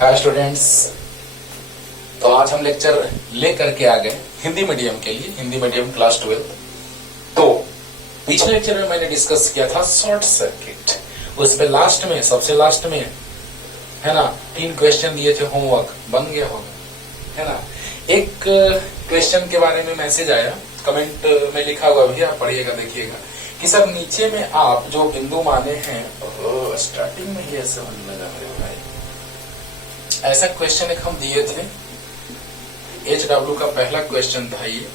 Hi students. तो आज हम लेक्चर लेकर के आ गए हिंदी मीडियम के लिए, हिंदी मीडियम क्लास 12। तो पिछले लेक्चर में मैंने डिस्कस किया था शॉर्ट सर्किट। उस पे लास्ट में, सबसे लास्ट में है ना, 3 क्वेश्चन दिए थे, होमवर्क बन गया होगा, है ना। एक क्वेश्चन के बारे में मैसेज आया, कमेंट में लिखा हुआ भी, आप पढ़िएगा देखिएगा कि सर नीचे में आप जो बिंदु माने हैं, स्टार्टिंग में ही ऐसे होने लगा मेरे भाई। ऐसा क्वेश्चन एक हम दिए थे, HW का पहला क्वेश्चन था ये।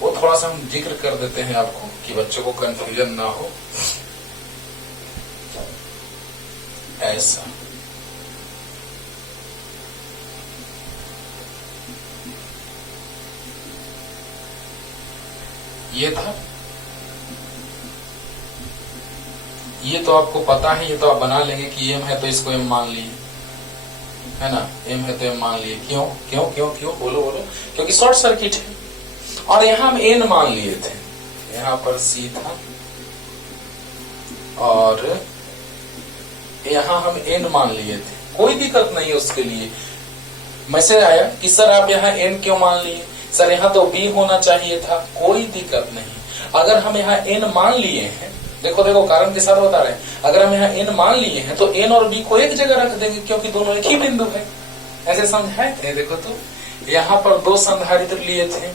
वो थोड़ा सा हम जिक्र कर देते हैं आपको कि बच्चों को कंफ्यूजन ना हो। ऐसा ये था, ये तो आपको पता है, ये तो आप बना लेंगे कि एम है तो इसको एम मान लिए, है ना। एम है तो एम मान लिए। क्यों क्यों क्यों क्यों बोलो बोलो, क्योंकि शॉर्ट सर्किट है। और यहां हम एन मान लिए थे, यहां पर सी था और यहां हम एन मान लिए थे। कोई दिक्कत नहीं है उसके लिए। मैसेज आया कि सर आप यहाँ एन क्यों मान लिए, सर यहाँ तो बी होना चाहिए था। कोई दिक्कत नहीं, अगर हम यहाँ एन मान लिए हैं, देखो देखो कारण के साथ बता रहे हैं, अगर हम यहाँ एन मान लिए हैं तो एन और बी को एक जगह रख देंगे, क्योंकि दोनों एक ही बिंदु है। ऐसे समझाए थे। देखो तो यहाँ पर 2 संधारित्र लिए थे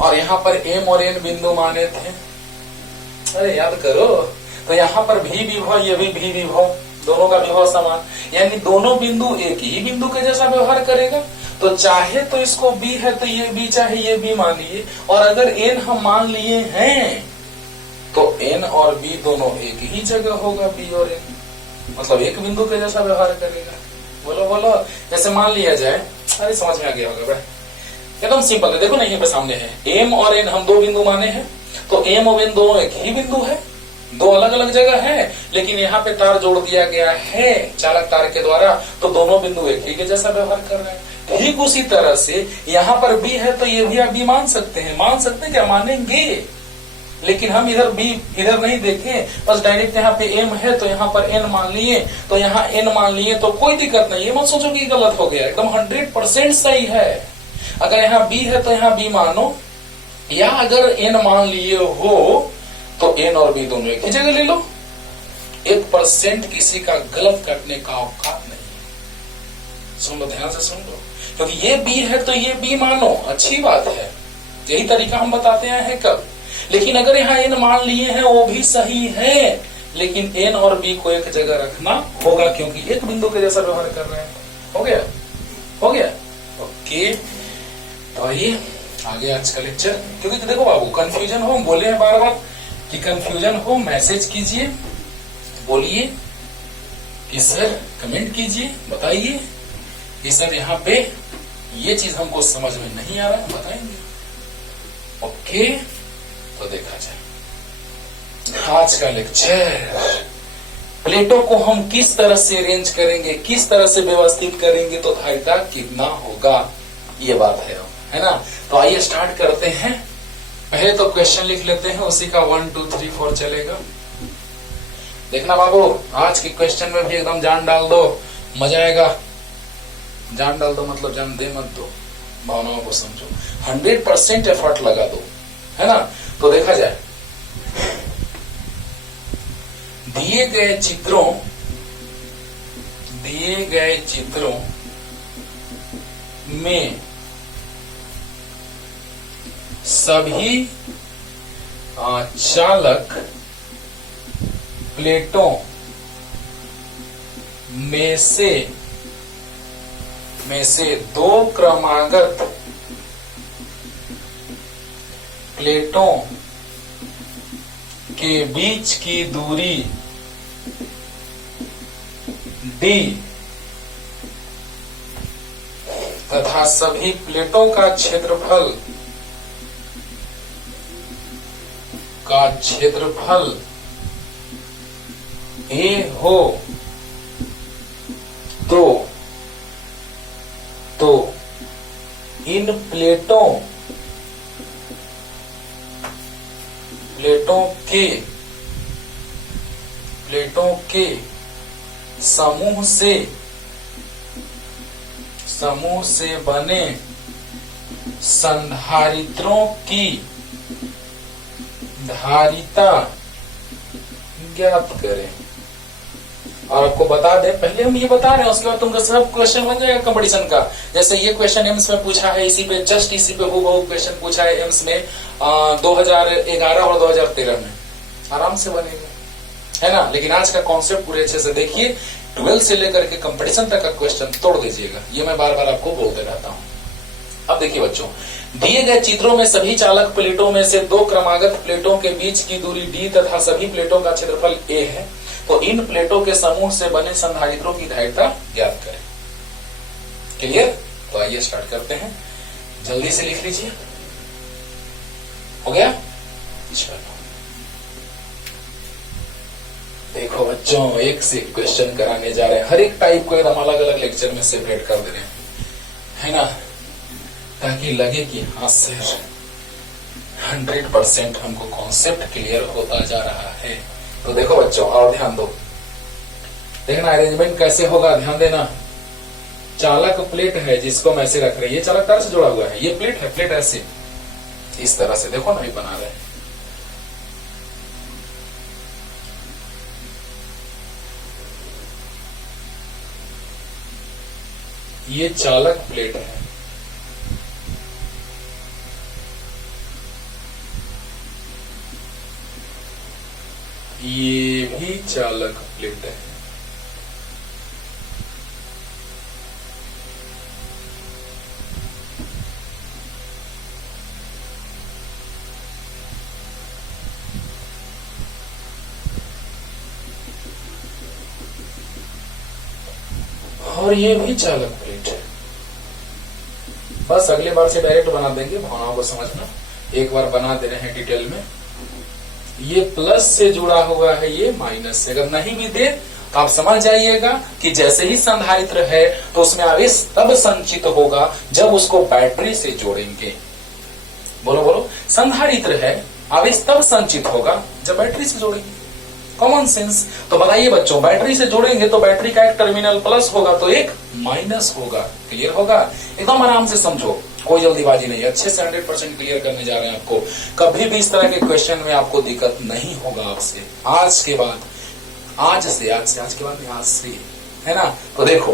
और यहाँ पर एम और एन बिंदु माने थे। अरे याद करो, तो यहाँ पर भी विभव, ये भी विभव, दोनों का विभव समान, यानी दोनों बिंदु एक ही बिंदु के जैसा व्यवहार करेगा। तो चाहे तो इसको बी है तो ये बी, चाहे ये बी मानिए। और अगर एन हम मान लिए हैं तो एन और बी दोनों एक ही जगह होगा, बी और एन, मतलब एक बिंदु के जैसा व्यवहार करेगा। बोलो बोलो, जैसे मान लिया जाए, अरे समझ में आ गया होगा भाई, एकदम सिंपल है। देखो ना, ये सामने है एम और एन, हम 2 बिंदु माने हैं, तो एम और एन दोनों एक ही बिंदु है, 2 अलग अलग जगह है, लेकिन यहाँ पे तार जोड़ दिया गया है चालक तार के द्वारा, तो दोनों बिंदु एक ही के जैसा व्यवहार कर रहे हैं। ठीक उसी तरह से यहाँ पर बी है तो ये भी आप बी मान सकते हैं। मान सकते हैं क्या, मानेंगे, लेकिन हम इधर बी इधर नहीं देखें, बस डायरेक्ट यहाँ पे एम है तो यहाँ पर एन मान लिए, तो यहाँ एन मान लिए, तो कोई दिक्कत नहीं है। मत सोचो कि गलत हो गया, एकदम 100% सही है। अगर यहाँ बी है तो यहाँ बी मानो, या अगर एन मान लिए हो तो एन और बी दोनों एक ही जगह ले लो। 1% किसी का गलत करने का औकात नहीं। सुन लो, ध्यान से सुन लो, क्योंकि ये बी है तो ये बी मानो, अच्छी बात है, यही तरीका हम बताते हैं कब। लेकिन अगर यहाँ एन मान लिए हैं वो भी सही है, लेकिन एन और बी को एक जगह रखना होगा, क्योंकि एक बिंदु के जैसा व्यवहार कर रहे हैं। हो गया, हो गया, ओके। तो आइए आगे आज का लेक्चर। क्योंकि देखो बाबू, कंफ्यूजन हो, बोले हैं बार बार कि कंफ्यूजन हो मैसेज कीजिए, बोलिए कि सर, कमेंट कीजिए, बताइए कि सर यहाँ पे ये चीज हमको समझ में नहीं आ रहा है, बताएंगे। ओके, तो देखा जाए आज का लेक्चर, प्लेटों को हम किस तरह से अरेंज करेंगे, किस तरह से व्यवस्थित करेंगे तो धारिता कितना होगा, ये बात है ना। तो आइए स्टार्ट करते हैं। पहले तो क्वेश्चन लिख लेते हैं, उसी का 1 2 3 4 चलेगा। देखना बाबू, आज के क्वेश्चन में भी एकदम जान डाल दो, मजा आएगा। जान डाल दो मतलब जान दे मत दो, भावनाओं को समझो, 100% एफर्ट लगा दो, है ना। तो देखा जाए, दिए गए चित्रों में सभी चालक प्लेटों में से 2 क्रमागत प्लेटों के बीच की दूरी d तथा सभी प्लेटों का क्षेत्रफल a हो तो इन प्लेटों प्लेटों के समूह से समूह से बने संधारित्रों की धारिता ज्ञात करें। और आपको बता दें, पहले हम ये बता रहे हैं, उसके बाद तुमका सब क्वेश्चन बन जाएगा कंपटीशन का। जैसे ये क्वेश्चन एम्स में पूछा है, इसी पे जस्ट इसी पे हूबहू क्वेश्चन पूछा है एम्स में 2011 और 2013 में, आराम से बनेगा, है ना। लेकिन आज का कॉन्सेप्ट पूरे अच्छे से देखिए, 12 से लेकर के कंपटीशन तक का क्वेश्चन तोड़ दीजिएगा, ये मैं बार बार आपको बोलते रहता हूँ। अब देखिए बच्चों, दिए गए चित्रों में सभी चालक प्लेटों में से दो क्रमागत प्लेटों के बीच की दूरी d तथा सभी प्लेटों का क्षेत्रफल a है, तो इन प्लेटों के समूह से बने संधारित्रों की धारिता ज्ञात करें। क्लियर? तो आइए स्टार्ट करते हैं, जल्दी से लिख लीजिए। हो गया? चलो देखो बच्चों, एक से एक क्वेश्चन कराने जा रहे हैं, हर एक टाइप को एकदम अलग अलग लेक्चर में सेपरेट कर दे रहे हैं, है ना, ताकि लगे कि हाँ सर 100% हमको कॉन्सेप्ट क्लियर होता जा रहा है। तो देखो बच्चों, और ध्यान दो, देखना अरेंजमेंट कैसे होगा, ध्यान देना। चालक प्लेट है जिसको हम ऐसे रख रहे हैं, ये चालक तार से जुड़ा हुआ है, ये प्लेट है, प्लेट ऐसे इस तरह से देखो ना, ये बना रहे हैं। ये चालक प्लेट है, ये भी चालक प्लेट है। और ये भी चालक प्लेट है। बस अगली बार से डायरेक्ट बना देंगे, भावनाओं को समझना, एक बार बना दे रहे हैं डिटेल में। ये प्लस से जुड़ा हुआ है, ये माइनस से, अगर नहीं भी दे तो आप समझ जाइएगा कि जैसे ही संधारित्र है तो उसमें आवेश तब संचित होगा जब उसको बैटरी से जोड़ेंगे। बोलो बोलो, संधारित्र है, आवेश तब संचित होगा जब बैटरी से जोड़ेंगे। Common sense. तो बताइए बच्चों, बैटरी से जोड़ेंगे तो बैटरी का एक टर्मिनल प्लस होगा तो एक माइनस होगा। क्लियर होगा? एकदम आराम से समझो, कोई जल्दीबाजी नहीं, अच्छे से 100% क्लियर करने जा रहे हैं आपको। कभी भी इस तरह के क्वेश्चन में आपको दिक्कत नहीं होगा आपसे, आज के बाद, आज के बाद नहीं, आज से, है ना। तो देखो,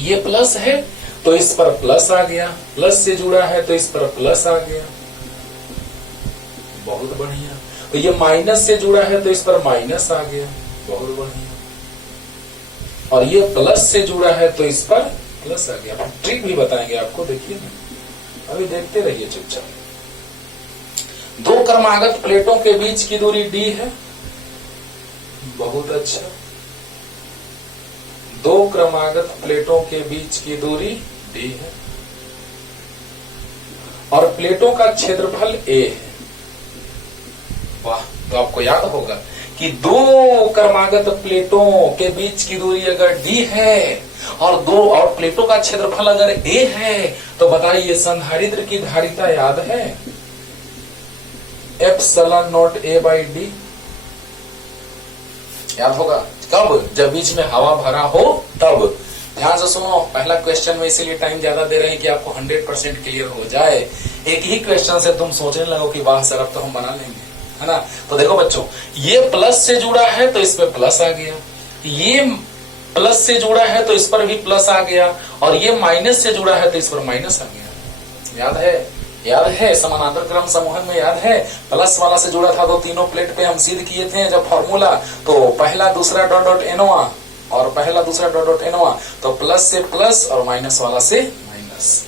ये प्लस है तो इस पर प्लस आ गया, प्लस से जुड़ा है तो इस पर प्लस आ गया, बहुत बढ़िया। तो ये माइनस से जुड़ा है तो इस पर माइनस आ गया, बहुत बढ़िया। और ये प्लस से जुड़ा है तो इस पर प्लस आ गया। ट्रिक भी बताएंगे आपको, देखिए ना, अभी देखते रहिए चुपचाप। दो क्रमागत प्लेटों के बीच की दूरी d है, बहुत अच्छा। दो क्रमागत प्लेटों के बीच की दूरी d है और प्लेटों का क्षेत्रफल a है। वाह, तो आपको याद होगा कि दो क्रमागत प्लेटों के बीच की दूरी अगर d है और प्लेटों का क्षेत्रफल अगर a है, तो बताइए संधारित्र की धारिता याद है, epsilon not a by D. याद होगा कब? जब बीच में हवा भरा हो तब। ध्यान से सुनो, पहला क्वेश्चन में इसीलिए टाइम ज्यादा दे रहे हैं कि आपको 100% क्लियर हो जाए। एक ही क्वेश्चन से तुम सोचने लगो कि वाह सर अब तो हम बना लेंगे, है ना। तो देखो बच्चों, ये प्लस से जुड़ा है तो इस पे प्लस आ गया, ये प्लस से जुड़ा है तो इस पर भी प्लस आ गया, और ये माइनस से जुड़ा है तो इस पर माइनस आ गया। याद है? याद है, समानांतर क्रम समूहन में याद है, प्लस वाला से जुड़ा था तो तीनों प्लेट पे हम सिद्ध किए थे जब फॉर्मूला, तो पहला दूसरा डॉट डॉट एनोआ और पहला दूसरा डॉट डॉट एनोआ, तो प्लस से प्लस और माइनस वाला से माइनस।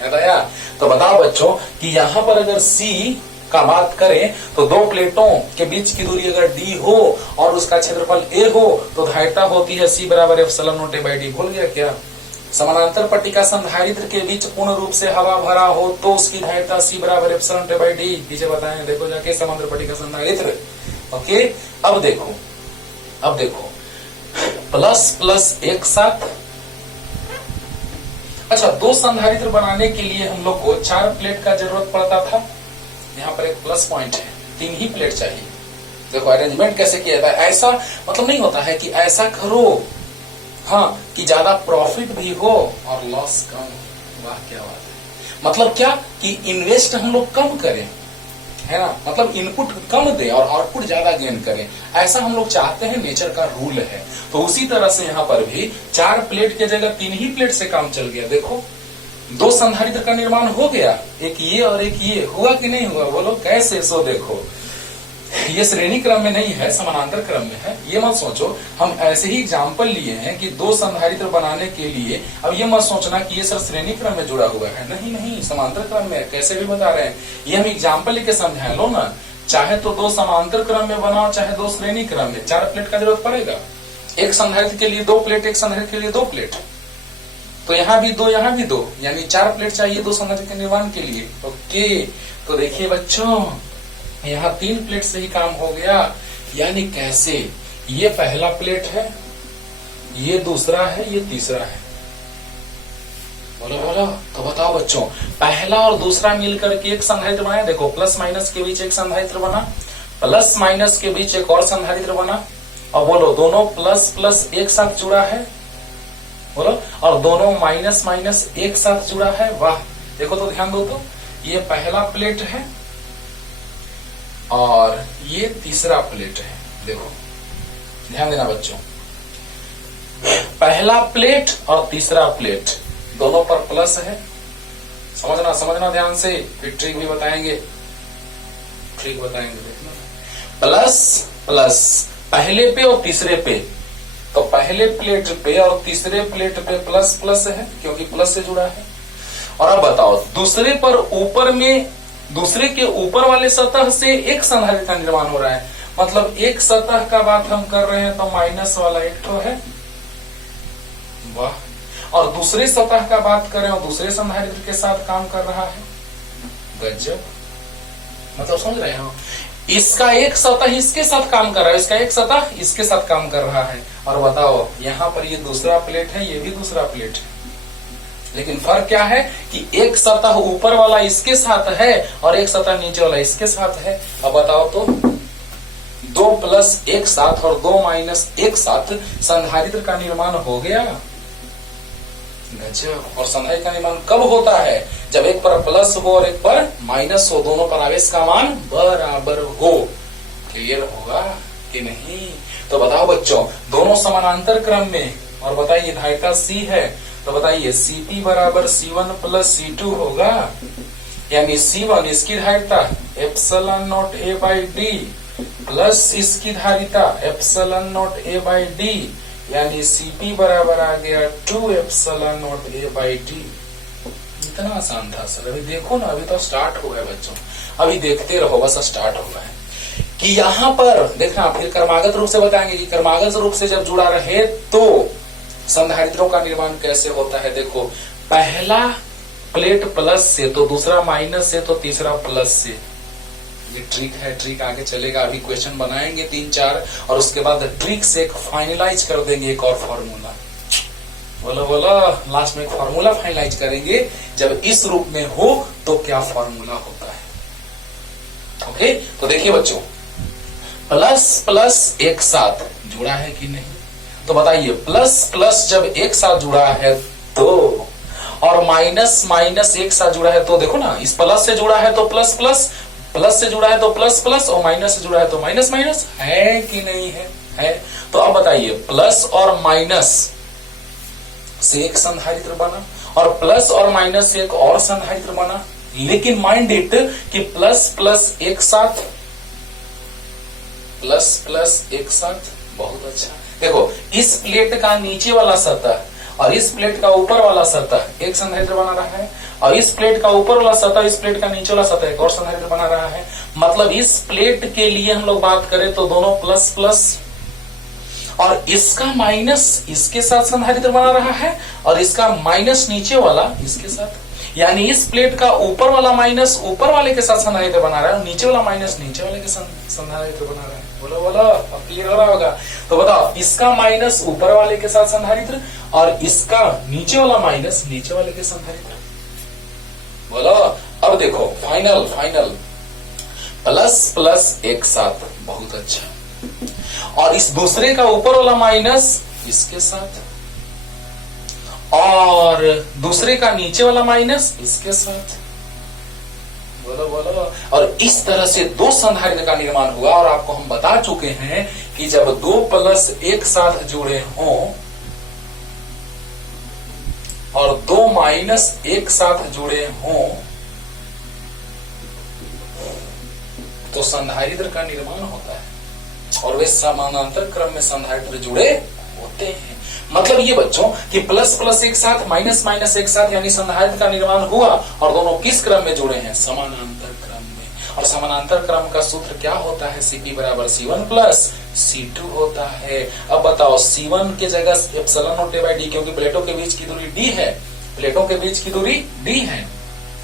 याद आया? तो बताओ बच्चों कि यहाँ पर अगर सी का बात करें तो दो प्लेटों के बीच की दूरी अगर d हो और उसका क्षेत्रफल a हो तो धारिता होती है c बराबर epsilon not a by D. भूल गया क्या? समानांतर पट्टिका संधारित्र के बीच पूर्ण रूप से हवा भरा हो तो उसकी धारिता c बराबर epsilon not a by D. पीछे बताएं, देखो जाके समांतर पट्टिका संधारित्र। ओके, अब देखो प्लस प्लस एक साथ। अच्छा, दो संधारित्र बनाने के लिए हम लोग को 4 प्लेट का जरूरत पड़ता था, यहाँ पर एक प्लस पॉइंट है, 3 ही प्लेट चाहिए। देखो अरेंजमेंट कैसे किया जाता है, ऐसा मतलब नहीं होता है कि ऐसा करो, हाँ, कि ज्यादा प्रॉफिट भी हो और लॉस कम हो। वाह क्या बात है। मतलब क्या कि इन्वेस्ट हम लोग कम करें, है ना, मतलब इनपुट कम दे और आउटपुट ज्यादा गेन करें, ऐसा हम लोग चाहते हैं, नेचर का रूल है। तो उसी तरह से यहाँ पर भी 4 प्लेट के जगह 3 ही प्लेट से काम चल गया। देखो 2 संधारित्र का निर्माण हो गया, एक ये और एक ये, हुआ कि नहीं हुआ, बोलो कैसे। सो देखो ये श्रेणी क्रम में नहीं है, समानांतर क्रम में है। ये मत सोचो हम ऐसे ही एग्जाम्पल लिए हैं कि 2 संधारित्र बनाने के लिए, अब ये मत सोचना कि ये सर श्रेणी क्रम में जुड़ा हुआ है, नहीं नहीं, समांतर क्रम में। कैसे भी बता रहे हैं, ये हम एग्जाम्पल लेके समझा लो ना। चाहे तो 2 समांतर क्रम में बनाओ, चाहे 2 श्रेणी क्रम में, 4 प्लेट का जरूरत पड़ेगा। एक संधारित्र के लिए 2 प्लेट, एक संधारित्र के लिए 2 प्लेट, तो यहाँ भी 2, यहाँ भी 2, यानी 4 प्लेट चाहिए 2 संधारित्र के निर्माण के लिए। ओके, तो देखिए बच्चों यहाँ 3 प्लेट से ही काम हो गया। यानी कैसे, ये पहला प्लेट है, ये दूसरा है, ये तीसरा है। बोलो बोलो, तो बताओ बच्चों, पहला और दूसरा मिलकर के एक संधारित्र बनाया। देखो प्लस माइनस के बीच एक संधारित्र बना, प्लस माइनस के बीच एक और संधारित्र बना, और बोलो दोनों प्लस प्लस एक साथ जुड़ा है, बोलो, और दोनों माइनस माइनस एक साथ जुड़ा है। वाह, देखो तो ध्यान दो, तो ये पहला प्लेट है और ये तीसरा प्लेट है। देखो ध्यान देना बच्चों, पहला प्लेट और तीसरा प्लेट दोनों पर प्लस है। समझना समझना ध्यान से, फिर ट्रिक भी बताएंगे, ट्रिक बताएंगे। देखना प्लस प्लस पहले पे और तीसरे पे, तो पहले प्लेट पे और तीसरे प्लेट पे प्लस प्लस है क्योंकि प्लस से जुड़ा है। और अब बताओ दूसरे पर ऊपर में, दूसरे के ऊपर वाले सतह से एक संधारित्र का निर्माण हो रहा है। मतलब एक सतह का बात हम कर रहे हैं तो माइनस वाला एक तो है, वाह, और दूसरे सतह का बात करें और दूसरे संधारित्र के साथ काम कर रहा है, गजब। मतलब समझ रहे हो, इसका एक सतह इसके साथ काम कर रहा है, इसका एक सतह इसके साथ काम कर रहा है। और बताओ यहाँ पर ये दूसरा प्लेट है, ये भी दूसरा प्लेट है, लेकिन फर्क क्या है कि एक सतह ऊपर वाला इसके साथ है और एक सतह नीचे वाला इसके साथ है। अब बताओ तो 2 प्लस एक साथ और 2 माइनस एक साथ संधारित्र का निर्माण हो गया, गजब। और संधारित्र का निर्माण कब होता है, जब एक पर प्लस हो और एक पर माइनस हो, दोनों पर आवेश का मान बराबर हो। क्लियर होगा कि नहीं। तो बताओ बच्चों, दोनों समानांतर क्रम में, और बताइए धारिता C है, तो बताइए Cp बराबर C1 प्लस C2 होगा, यानी C1 इसकी धारिता epsilon not A by D plus इसकी धारिता epsilon not A by D, यानी Cp बराबर आ गया 2 epsilon not A by D. इतना आसान था सर। अभी देखो ना, अभी तो स्टार्ट हुआ है बच्चों, अभी देखते रहो, बस स्टार्ट हुआ है। कि यहाँ पर देखना, फिर क्रमागत रूप से बताएंगे कि क्रमागत रूप से जब जुड़ा रहे तो संधारित्रों का निर्माण कैसे होता है। देखो पहला प्लेट प्लस से तो दूसरा माइनस से तो तीसरा प्लस से, ये ट्रिक है, ट्रिक आगे चलेगा। अभी क्वेश्चन बनाएंगे 3-4 और उसके बाद ट्रिक से एक फाइनलाइज कर देंगे एक और फॉर्मूला। बोलो बोलो, लास्ट में एक फॉर्मूला फाइनलाइज करेंगे, जब इस रूप में हो तो क्या फॉर्मूला होता है। ओके, तो देखिए बच्चों, प्लस प्लस एक साथ जुड़ा है कि नहीं, तो बताइए प्लस प्लस जब एक साथ जुड़ा है तो, और माइनस माइनस एक साथ जुड़ा है तो, देखो ना, इस प्लस से जुड़ा है तो प्लस प्लस, प्लस से जुड़ा है तो प्लस प्लस, और माइनस से जुड़ा है तो माइनस माइनस, है कि नहीं है, है। तो अब बताइए प्लस और माइनस से एक संधारित्र बना और प्लस और माइनस से एक और संधारित्र बना, लेकिन माइंड इट कि प्लस प्लस एक साथ, प्लस प्लस एक साथ, बहुत अच्छा। देखो इस प्लेट का नीचे वाला सतह और इस प्लेट का ऊपर वाला सतह एक संधारित्र बना रहा है, और इस प्लेट का ऊपर वाला सतह इस प्लेट का नीचे वाला सतह एक और संधारित्र बना रहा है। मतलब इस प्लेट के लिए हम लोग बात करें तो दोनों प्लस प्लस, और इसका माइनस इसके साथ संधारित्र बना रहा है और इसका माइनस नीचे वाला इसके साथ, यानी इस प्लेट का ऊपर वाला माइनस ऊपर वाले के साथ संधारित्र बना रहा है और नीचे वाला माइनस नीचे वाले के साथ संधारित्र बना रहा है। बोलो बोलो, अब क्लियर हो रहा होगा। तो बताओ, इसका माइनस ऊपर वाले के साथ संधारित्र और इसका नीचे वाला माइनस नीचे वाले के संधारित्र। बोलो, अब देखो फाइनल फाइनल, प्लस प्लस एक साथ, बहुत अच्छा, और इस दूसरे का ऊपर वाला माइनस इसके साथ, और दूसरे का नीचे वाला माइनस इसके साथ। बोलो बोलो। और इस तरह से दो संधारित्र का निर्माण हुआ। और आपको हम बता चुके हैं कि जब दो प्लस एक साथ जुड़े हों और दो माइनस एक साथ जुड़े हों तो संधारित्र का निर्माण होता है और वे समानांतर क्रम में संधारित्र जुड़े होते हैं। मतलब ये बच्चों कि प्लस प्लस एक साथ माइनस माइनस एक साथ यानी संधारित्र का निर्माण हुआ और दोनों किस क्रम में जुड़े हैं? समानांतर क्रम में। और समानांतर क्रम का सूत्र क्या होता है? Cp बराबर C1 प्लस C2 होता है। अब बताओ C1 की जगह epsilon not A by D, क्योंकि प्लेटों के बीच की दूरी d है, प्लेटों के बीच की दूरी d है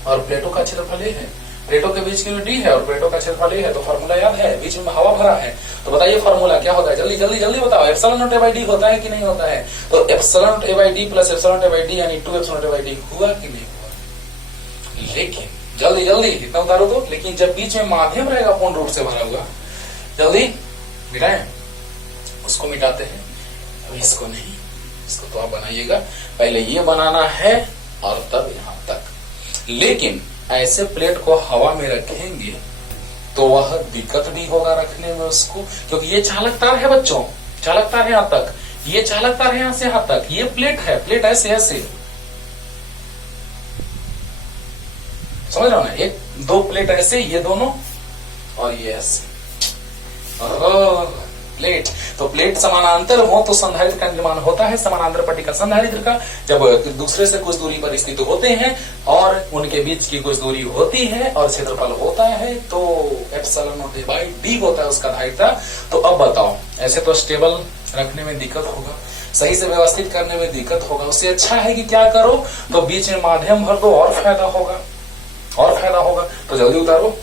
और प्लेटों का क्षेत्रफल a है। प्लेटों के बीच की दूरी d है और प्लेटों का क्षेत्रफल a है। तो फॉर्मूला याद है, बीच में हवा भरा है। तो बताइए फॉर्मूला क्या होता है? जल्दी जल्दी जल्दी बताओ। Epsilon not A by D होता है कि नहीं होता है? तो epsilon not A by D plus epsilon not A by D यानी 2 epsilon not A by D हुआ कि नहीं हुआ? लेकिन जल्दी जल्दी इतना उतारो तो। लेकिन जब बीच में माध्यम रहेगा पूर्ण रूप से भरा हुआ, जल्दी मिटाएं, उसको मिटाते हैं। अब इसको नहीं, इसको तो आप बनाइएगा, पहले ये बनाना है और तब यहां तक। लेकिन ऐसे प्लेट को हवा में रखेंगे तो वह दिक्कत भी होगा रखने में उसको, क्योंकि ये चालक तार है बच्चों, चालक तार है यहां तक, ये चालक तार है यहां से यहां तक, ये प्लेट है, प्लेट ऐसे ऐसे, समझ रहे हो ना? एक दो प्लेट ऐसे, ये दोनों और ये ऐसे। प्लेट, तो प्लेट समानांतर हो तो संधारित्र का निर्माण होता है, समानांतर पट्टिका संधारित्र का। जब दूसरे से कुछ दूरी पर स्थित होते हैं और उनके बीच की कुछ दूरी होती है और क्षेत्रफल होता है तो epsilon not A by D होता है उसका धारिता। तो अब बताओ, ऐसे तो स्टेबल रखने में दिक्कत होगा, सही से व्यवस्थित करने में दिक्कत होगा। उससे अच्छा है कि क्या करो, तो बीच में माध्यम भर दो और फायदा होगा, और फायदा होगा। तो जल्दी उतारो,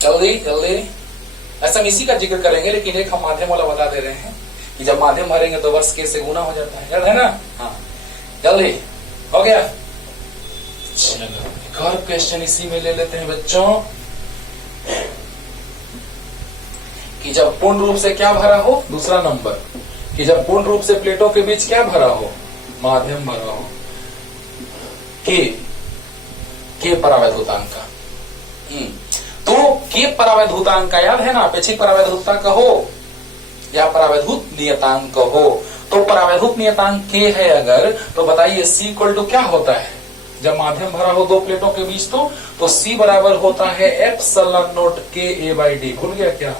जल्दी जल्दी। ऐसा हम इसी का जिक्र करेंगे, लेकिन एक हम माध्यम वाला बता दे रहे हैं कि जब माध्यम भरेंगे तो वर्ष के से गुना हो जाता है, याद है ना? हाँ, जल्दी हो गया। चलो एक और क्वेश्चन इसी में ले लेते हैं बच्चों कि जब पूर्ण रूप से क्या भरा हो, दूसरा नंबर, कि जब पूर्ण रूप से प्लेटों के बीच क्या भरा हो? माध्यम भरा हो। के परावैद्युतांक का, तो के परावैद्युतांक का याद है ना? अपेक्षिक परावैद्युतता कहो या परावैद्युत नियतांक कहो। तो परावैद्युत नियतांक के है अगर, तो बताइए C इक्वल टू क्या होता है जब माध्यम भरा हो दो प्लेटों के बीच? तो C बराबर होता है एप्सिलॉन नॉट के A बाई डी। भूल गया क्या?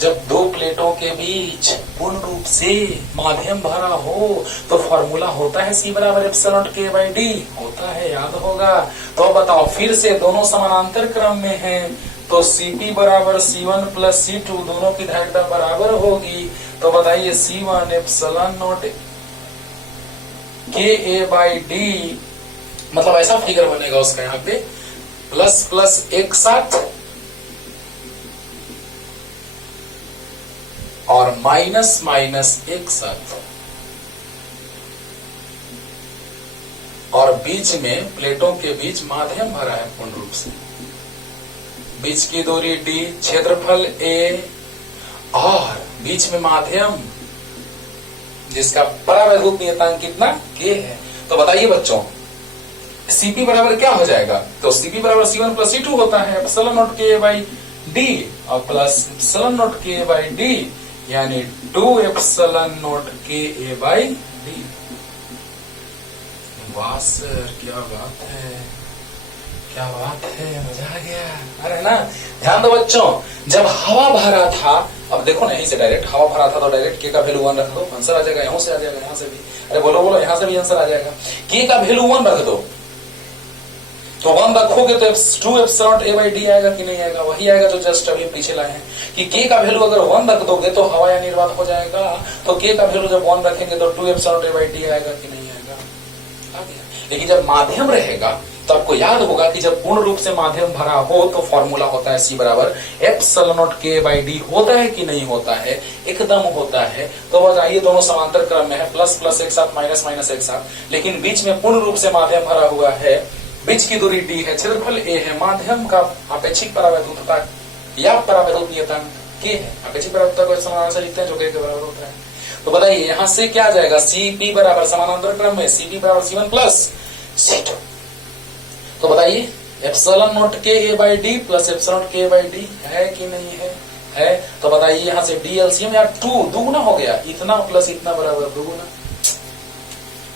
जब दो प्लेटों के बीच पूर्ण रूप से माध्यम भरा हो तो फॉर्मूला होता है C बराबर एप्सिलॉन नॉट के बाई डी होता है, याद होगा। तो बताओ फिर से दोनों समानांतर क्रम में हैं, तो Cp बराबर C1 प्लस C2, दोनों की धारिता बराबर होगी। तो बताइए C1 एप्सिलॉन नॉट के A बाई डी, मतलब ऐसा फिगर बनेगा उसका यहाँ पे प्लस प्लस एक साथ और माइनस माइनस एक साथ, और बीच में प्लेटों के बीच माध्यम भरा है पूर्ण रूप से, बीच की दूरी d, क्षेत्रफल a और बीच में माध्यम जिसका परावैद्युत नियतांक कितना k है। तो बताइए बच्चों Cp बराबर क्या हो जाएगा? तो Cp बराबर C1 प्लस C2 होता है, एप्सिलॉन नॉट के बाई डी और प्लस एप्सिलॉन नॉट के बाई डी यानी 2 एप्सिलॉन नॉट के A बाई डी। वाह सर, क्या बात है, क्या बात है, मजा आ गया। अरे ना, ध्यान दो बच्चों, जब हवा भरा था, अब देखो ना यहीं से डायरेक्ट हवा भरा था तो डायरेक्ट के का वैल्यू 1 रख दो, आंसर आ जाएगा। यहां से आ जाएगा, यहां से भी, अरे बोलो बोलो, यहां से भी आंसर आ जाएगा। के का वैल्यू 1 रख दो, तो 1 रखोगे तो 2 epsilon not A by D आएगा कि नहीं आएगा? वही आएगा जो जस्ट अभी पीछे लाए हैं कि के का वैल्यू अगर 1 रख दोगे तो हवा या निर्वात हो जाएगा। तो के का वैल्यू जब 1 रखेंगे तो 2 epsilon not A by D आएगा कि नहीं आएगा? आ गया। लेकिन जब माध्यम रहेगा तो आपको याद होगा कि जब पूर्ण रूप से माध्यम भरा हो तो फॉर्मूला होता है C बराबर एप्सिलॉन नॉट के बाई डी। होता है कि नहीं होता है? एकदम होता है। तो बताइए दोनों समांतर क्रम में है, प्लस प्लस एक साथ माइनस माइनस एक साथ, लेकिन बीच में पूर्ण रूप से माध्यम भरा हुआ है, बीच की दूरी d है, क्षेत्रफल a है, माध्यम का अपेक्षिक परावैद्युतता या परावैद्युत नियतांक k है। अपेक्षिक परावैद्युतता को समानांतर लिखते हैं जो k के बराबर होता है। तो बताइए यहां से क्या आ जाएगा, Cp बराबर समानांतर क्रम में Cp बराबर C1 प्लस C2। तो बताइए एप्सिलॉन नॉट के ए बाई डी प्लस एप्सिलॉन के बाई डी है कि नहीं है। तो बताइए यहां से डी एलसीएम या 2 दुगुना हो गया, इतना प्लस इतना बराबर दुगुना,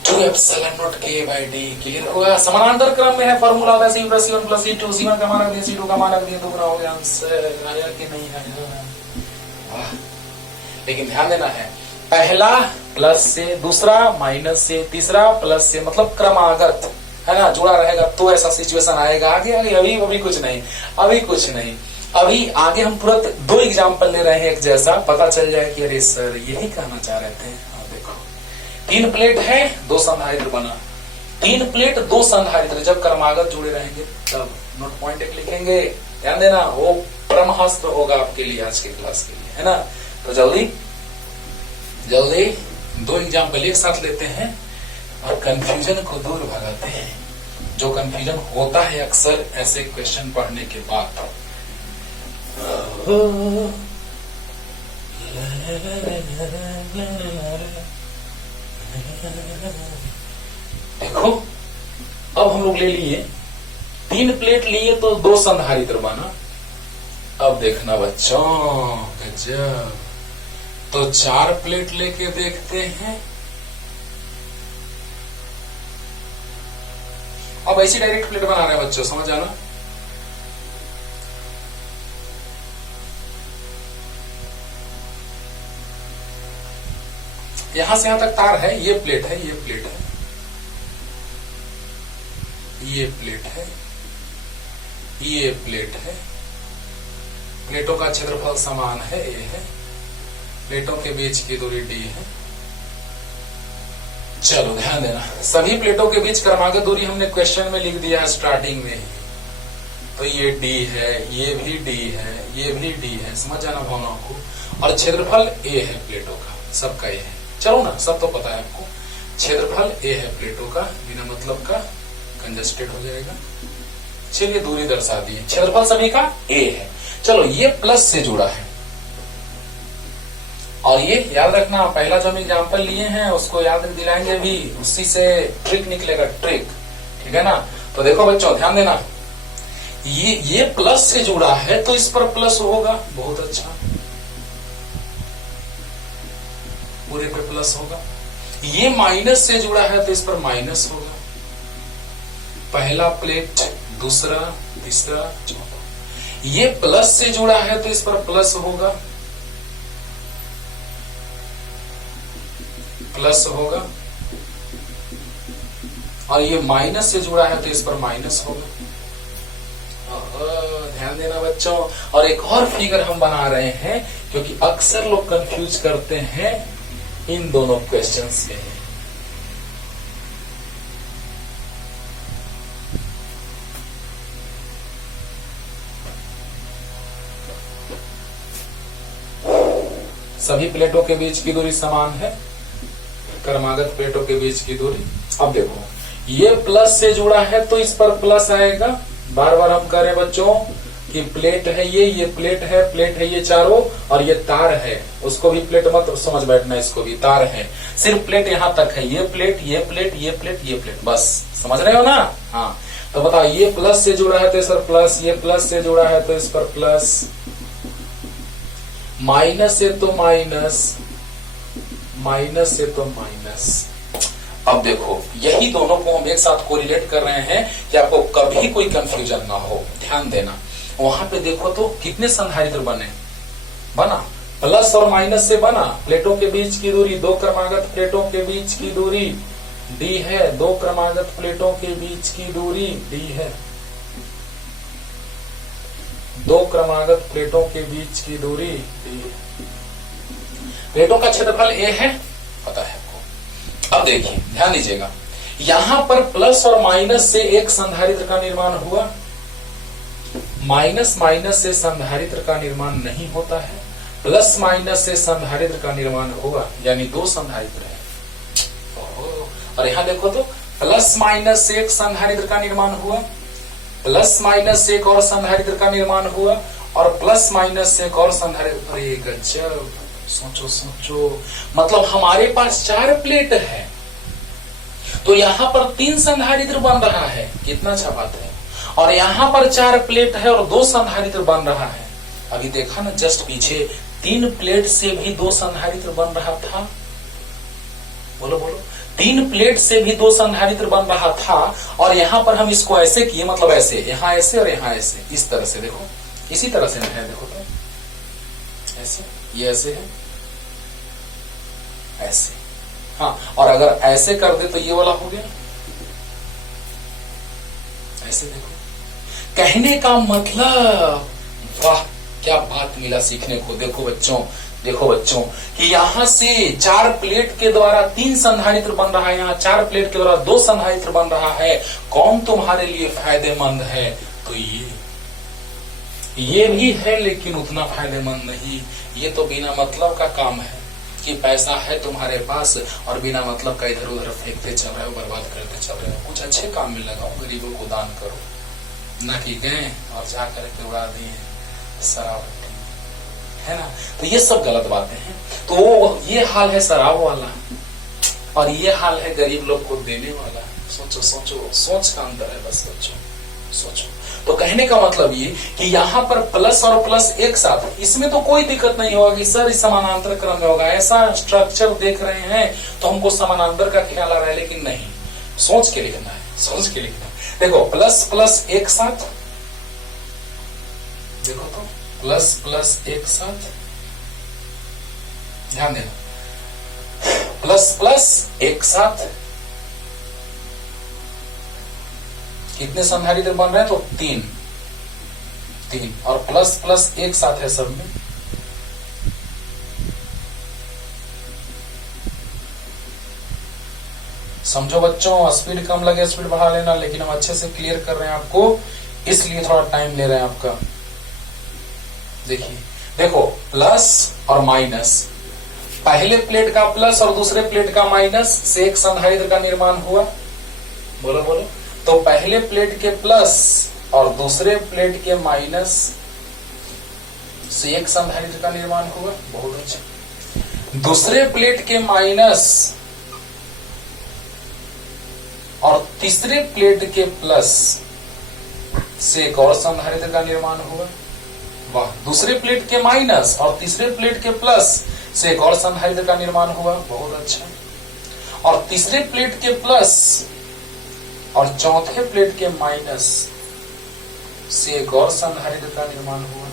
2 एप्सिलॉन नॉट के बाई डी। क्लियर होगा, समानांतर क्रम में है, फार्मूला होता है C plus C1 plus C2, C1 का मान रख दिया C2 का मान रख दिया, दुगुना हो गया, आंसर आया कि नहीं आया। वाह, लेकिन ध्यान देना है पहला प्लस से, दूसरा माइनस से, तीसरा प्लस से, मतलब क्रमागत है ना, जुड़ा रहेगा तो ऐसा सिचुएशन आएगा। आगे आगे अभी कुछ नहीं, अभी कुछ नहीं, अभी आगे हम तुरंत 2 एग्जाम्पल ले रहे हैं एक जैसा, पता चल जाए कि अरे सर यही कहना चाह रहे थे। देखो 3 प्लेट है, 2 संधारित्र बना, 3 प्लेट 2 संधारित्र, जब क्रमागत जुड़े रहेंगे तब नोट पॉइंट एक लिखेंगे, ध्यान देना, वो ब्रह्मास्त्र होगा आपके लिए आज के क्लास के लिए, है ना। तो जल्दी 2 एग्जाम्पल एक साथ लेते हैं और कंफ्यूजन को दूर भगाते हैं, जो कंफ्यूजन होता है अक्सर ऐसे क्वेश्चन पढ़ने के बाद। देखो अब हम लोग ले लिए 3 प्लेट लिए तो 2 संधारित्र बना। अब देखना बच्चों गजब, तो 4 प्लेट लेके देखते हैं। अब ऐसी डायरेक्ट प्लेट बना रहे हैं बच्चों, समझ आना। यहां से यहां तक तार है, ये प्लेट है, ये प्लेट है, ये प्लेट है, ये प्लेट है, प्लेटों का क्षेत्रफल समान है, ये है, प्लेटों के बीच की दूरी d है। चलो ध्यान देना, सभी प्लेटों के बीच क्रमागत दूरी हमने क्वेश्चन में लिख दिया है स्टार्टिंग में ही। तो ये d है, ये भी d है, ये भी d है, समझ जाना भावनाओं को। और क्षेत्रफल a है प्लेटों का, सबका ये है, चलो ना, सब तो पता है आपको। क्षेत्रफल a है प्लेटों का, बिना मतलब का कंजस्टेड हो जाएगा। चलिए दूरी दर्शा दी, क्षेत्रफल सभी का a है। चलो ये प्लस से जुड़ा है, और ये याद रखना, पहला जो हम एग्जाम्पल लिए हैं उसको याद दिलाएंगे भी, उसी से ट्रिक निकलेगा, ट्रिक, ठीक है ना। तो देखो बच्चों ध्यान देना, ये प्लस से जुड़ा है तो इस पर प्लस होगा, बहुत अच्छा, पूरे पे प्लस होगा। ये माइनस से जुड़ा है तो इस पर माइनस होगा, पहला प्लेट, दूसरा, तीसरा, चौथा। ये प्लस से जुड़ा है तो इस पर प्लस होगा, प्लस होगा, और ये माइनस से जुड़ा है तो इस पर माइनस होगा। ध्यान देना बच्चों। और एक और फिगर हम बना रहे हैं, क्योंकि अक्सर लोग कंफ्यूज करते हैं इन दोनों क्वेश्चंस में। सभी प्लेटों के बीच की दूरी समान है, क्रमागत प्लेटों के बीच की दूरी। अब देखो ये प्लस से जुड़ा है तो इस पर प्लस आएगा, बार बार हम कह रहे हैं बच्चों कि प्लेट है ये प्लेट है ये चारों, और ये तार है, उसको भी प्लेट मत समझ बैठना, इसको भी तार है, सिर्फ प्लेट यहां तक है, ये प्लेट, ये प्लेट, ये प्लेट, ये प्लेट, बस समझ रहे हो ना। हाँ तो बताओ ये प्लस से जुड़ा है तो इस पर प्लस, ये प्लस से जुड़ा है तो इस पर प्लस, माइनस से तो माइनस, माइनस से तो माइनस। अब देखो यही दोनों को हम एक साथ कोरिलेट कर रहे हैं कि आपको कभी कोई कंफ्यूजन ना हो। ध्यान देना, वहां पे देखो तो कितने संधारित्र बना, प्लस और माइनस से बना, प्लेटों के बीच की दूरी, 2 क्रमागत प्लेटों के बीच की दूरी d है, 2 क्रमागत प्लेटों के बीच की दूरी d है, 2 क्रमागत प्लेटों के बीच की दूरी d है। प्लेटों का क्षेत्रफल a है, पता है आपको। अब देखिए ध्यान दीजिएगा, यहां पर प्लस और माइनस से एक संधारित्र का निर्माण हुआ, माइनस माइनस से संधारित्र का निर्माण नहीं होता है, प्लस माइनस से संधारित्र का निर्माण होगा, यानी 2 संधारित्र है। और यहां देखो तो प्लस माइनस से एक संधारित्र का निर्माण हुआ, प्लस माइनस से एक और संधारित्र का निर्माण हुआ, और प्लस माइनस से एक और संधारित्र। अरे गजब, सोचो सोचो, मतलब हमारे पास 4 प्लेट है तो यहां पर 3 संधारित्र बन रहा है, कितना अच्छा बात है। और यहां पर 4 प्लेट है और 2 संधारित्र बन रहा है। अभी देखा ना जस्ट पीछे 3 प्लेट से भी 2 संधारित्र बन रहा था। बोलो बोलो, 3 प्लेट से भी 2 संधारित्र बन रहा था और यहां पर हम इसको ऐसे किए, मतलब ऐसे, यहां ऐसे और यहां ऐसे, इस तरह से देखो, इसी तरह से है, देखो तो ऐसे, ये ऐसे है, ऐसे, हाँ। और अगर ऐसे कर दे तो ये वाला हो गया, ऐसे देखो। कहने का मतलब, वाह क्या बात मिला सीखने को। देखो बच्चों कि यहां से 4 प्लेट के द्वारा 3 संधारित्र बन रहा है, यहाँ 4 प्लेट के द्वारा 2 संधारित्र बन रहा है। कौन तुम्हारे लिए फायदेमंद है? तो ये भी है लेकिन उतना फायदेमंद नहीं। ये तो बिना मतलब का काम है कि पैसा है तुम्हारे पास और बिना मतलब का इधर उधर फेंकते चल रहे हो, बर्बाद करते चल रहे हो। कुछ अच्छे काम में लगाओ, गरीबों को दान करो, ना कि गए और जाकर के उड़ा दिए शराब, है ना। तो ये सब गलत बातें हैं। तो ये हाल है शराब वाला और ये हाल है गरीब लोग को देने वाला। सोचो सोचो, सोच का अंतर है बस बच्चों, सोचो। तो कहने का मतलब ये कि यहाँ पर प्लस और प्लस एक साथ, इसमें तो कोई दिक्कत नहीं होगा कि सर इस समानांतर क्रम में होगा। ऐसा स्ट्रक्चर देख रहे हैं तो हमको समानांतर का ख्याल आ रहा है, लेकिन नहीं, सोच के लिखना है, सोच के लिखना है। देखो प्लस प्लस एक साथ, देखो तो प्लस प्लस एक साथ, ध्यान देना, प्लस प्लस एक साथ कितने संधारित्र बन रहे हैं? तो 3 और प्लस प्लस एक साथ है सब में। समझो बच्चों, स्पीड कम लगे स्पीड बढ़ा लेना, लेकिन हम अच्छे से क्लियर कर रहे हैं आपको, इसलिए थोड़ा टाइम ले रहे हैं आपका। देखिए, देखो प्लस और माइनस, पहले प्लेट का प्लस और दूसरे प्लेट का माइनस से एक संधारित्र का निर्माण हुआ। बोलो बोलो। तो पहले प्लेट के प्लस और दूसरे प्लेट के माइनस से एक संधारित्र का निर्माण हुआ। बहुत अच्छा। दूसरे प्लेट के माइनस और तीसरे प्लेट के प्लस से एक और संधारित्र का निर्माण हुआ। वाह। दूसरे प्लेट के माइनस और तीसरे प्लेट के प्लस से एक और संधारित्र का निर्माण हुआ। बहुत अच्छा। और तीसरे प्लेट के प्लस और चौथे प्लेट के माइनस से एक और संधारित्र का निर्माण हुआ।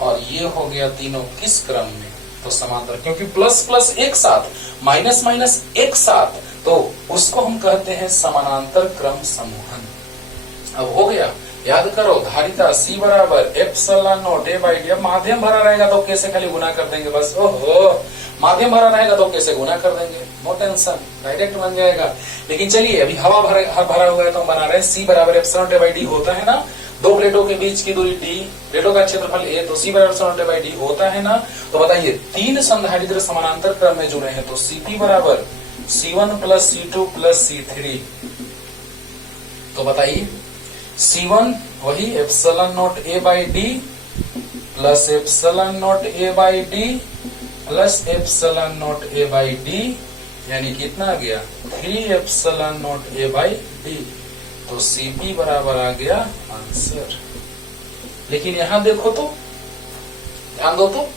और ये हो गया तीनों किस क्रम में? तो समांतर, क्योंकि प्लस प्लस एक साथ, माइनस माइनस एक साथ, तो उसको हम कहते हैं समानांतर क्रम समूहन। अब हो गया, याद करो, धारिता C बराबर epsilon not A by D. अब माध्यम भरा रहेगा तो कैसे खाली गुना कर देंगे बस। ओहो, माध्यम भरा रहेगा तो कैसे गुना कर देंगे, नो टेंशन, डायरेक्ट बन जाएगा। लेकिन चलिए, अभी हवा भरा हुआ है तो हम बना रहे हैं C बराबर epsilon not A by D होता है ना। दो प्लेटों के बीच की दूरी D, प्लेटों का क्षेत्रफल A, तो C बराबर epsilon not A by D होता है ना। तो बताइए, 3 संधारित्र समानांतर क्रम में जुड़े हैं, तो Cp बराबर C1 plus C2 plus C3। तो बताइए, C1 वही epsilon not A by D plus epsilon not A by D plus epsilon not A by D, यानी कितना आ गया? 3 epsilon not A by D. तो Cp बराबर आ गया आंसर। लेकिन यहां देखो तो, ध्यान दो तो,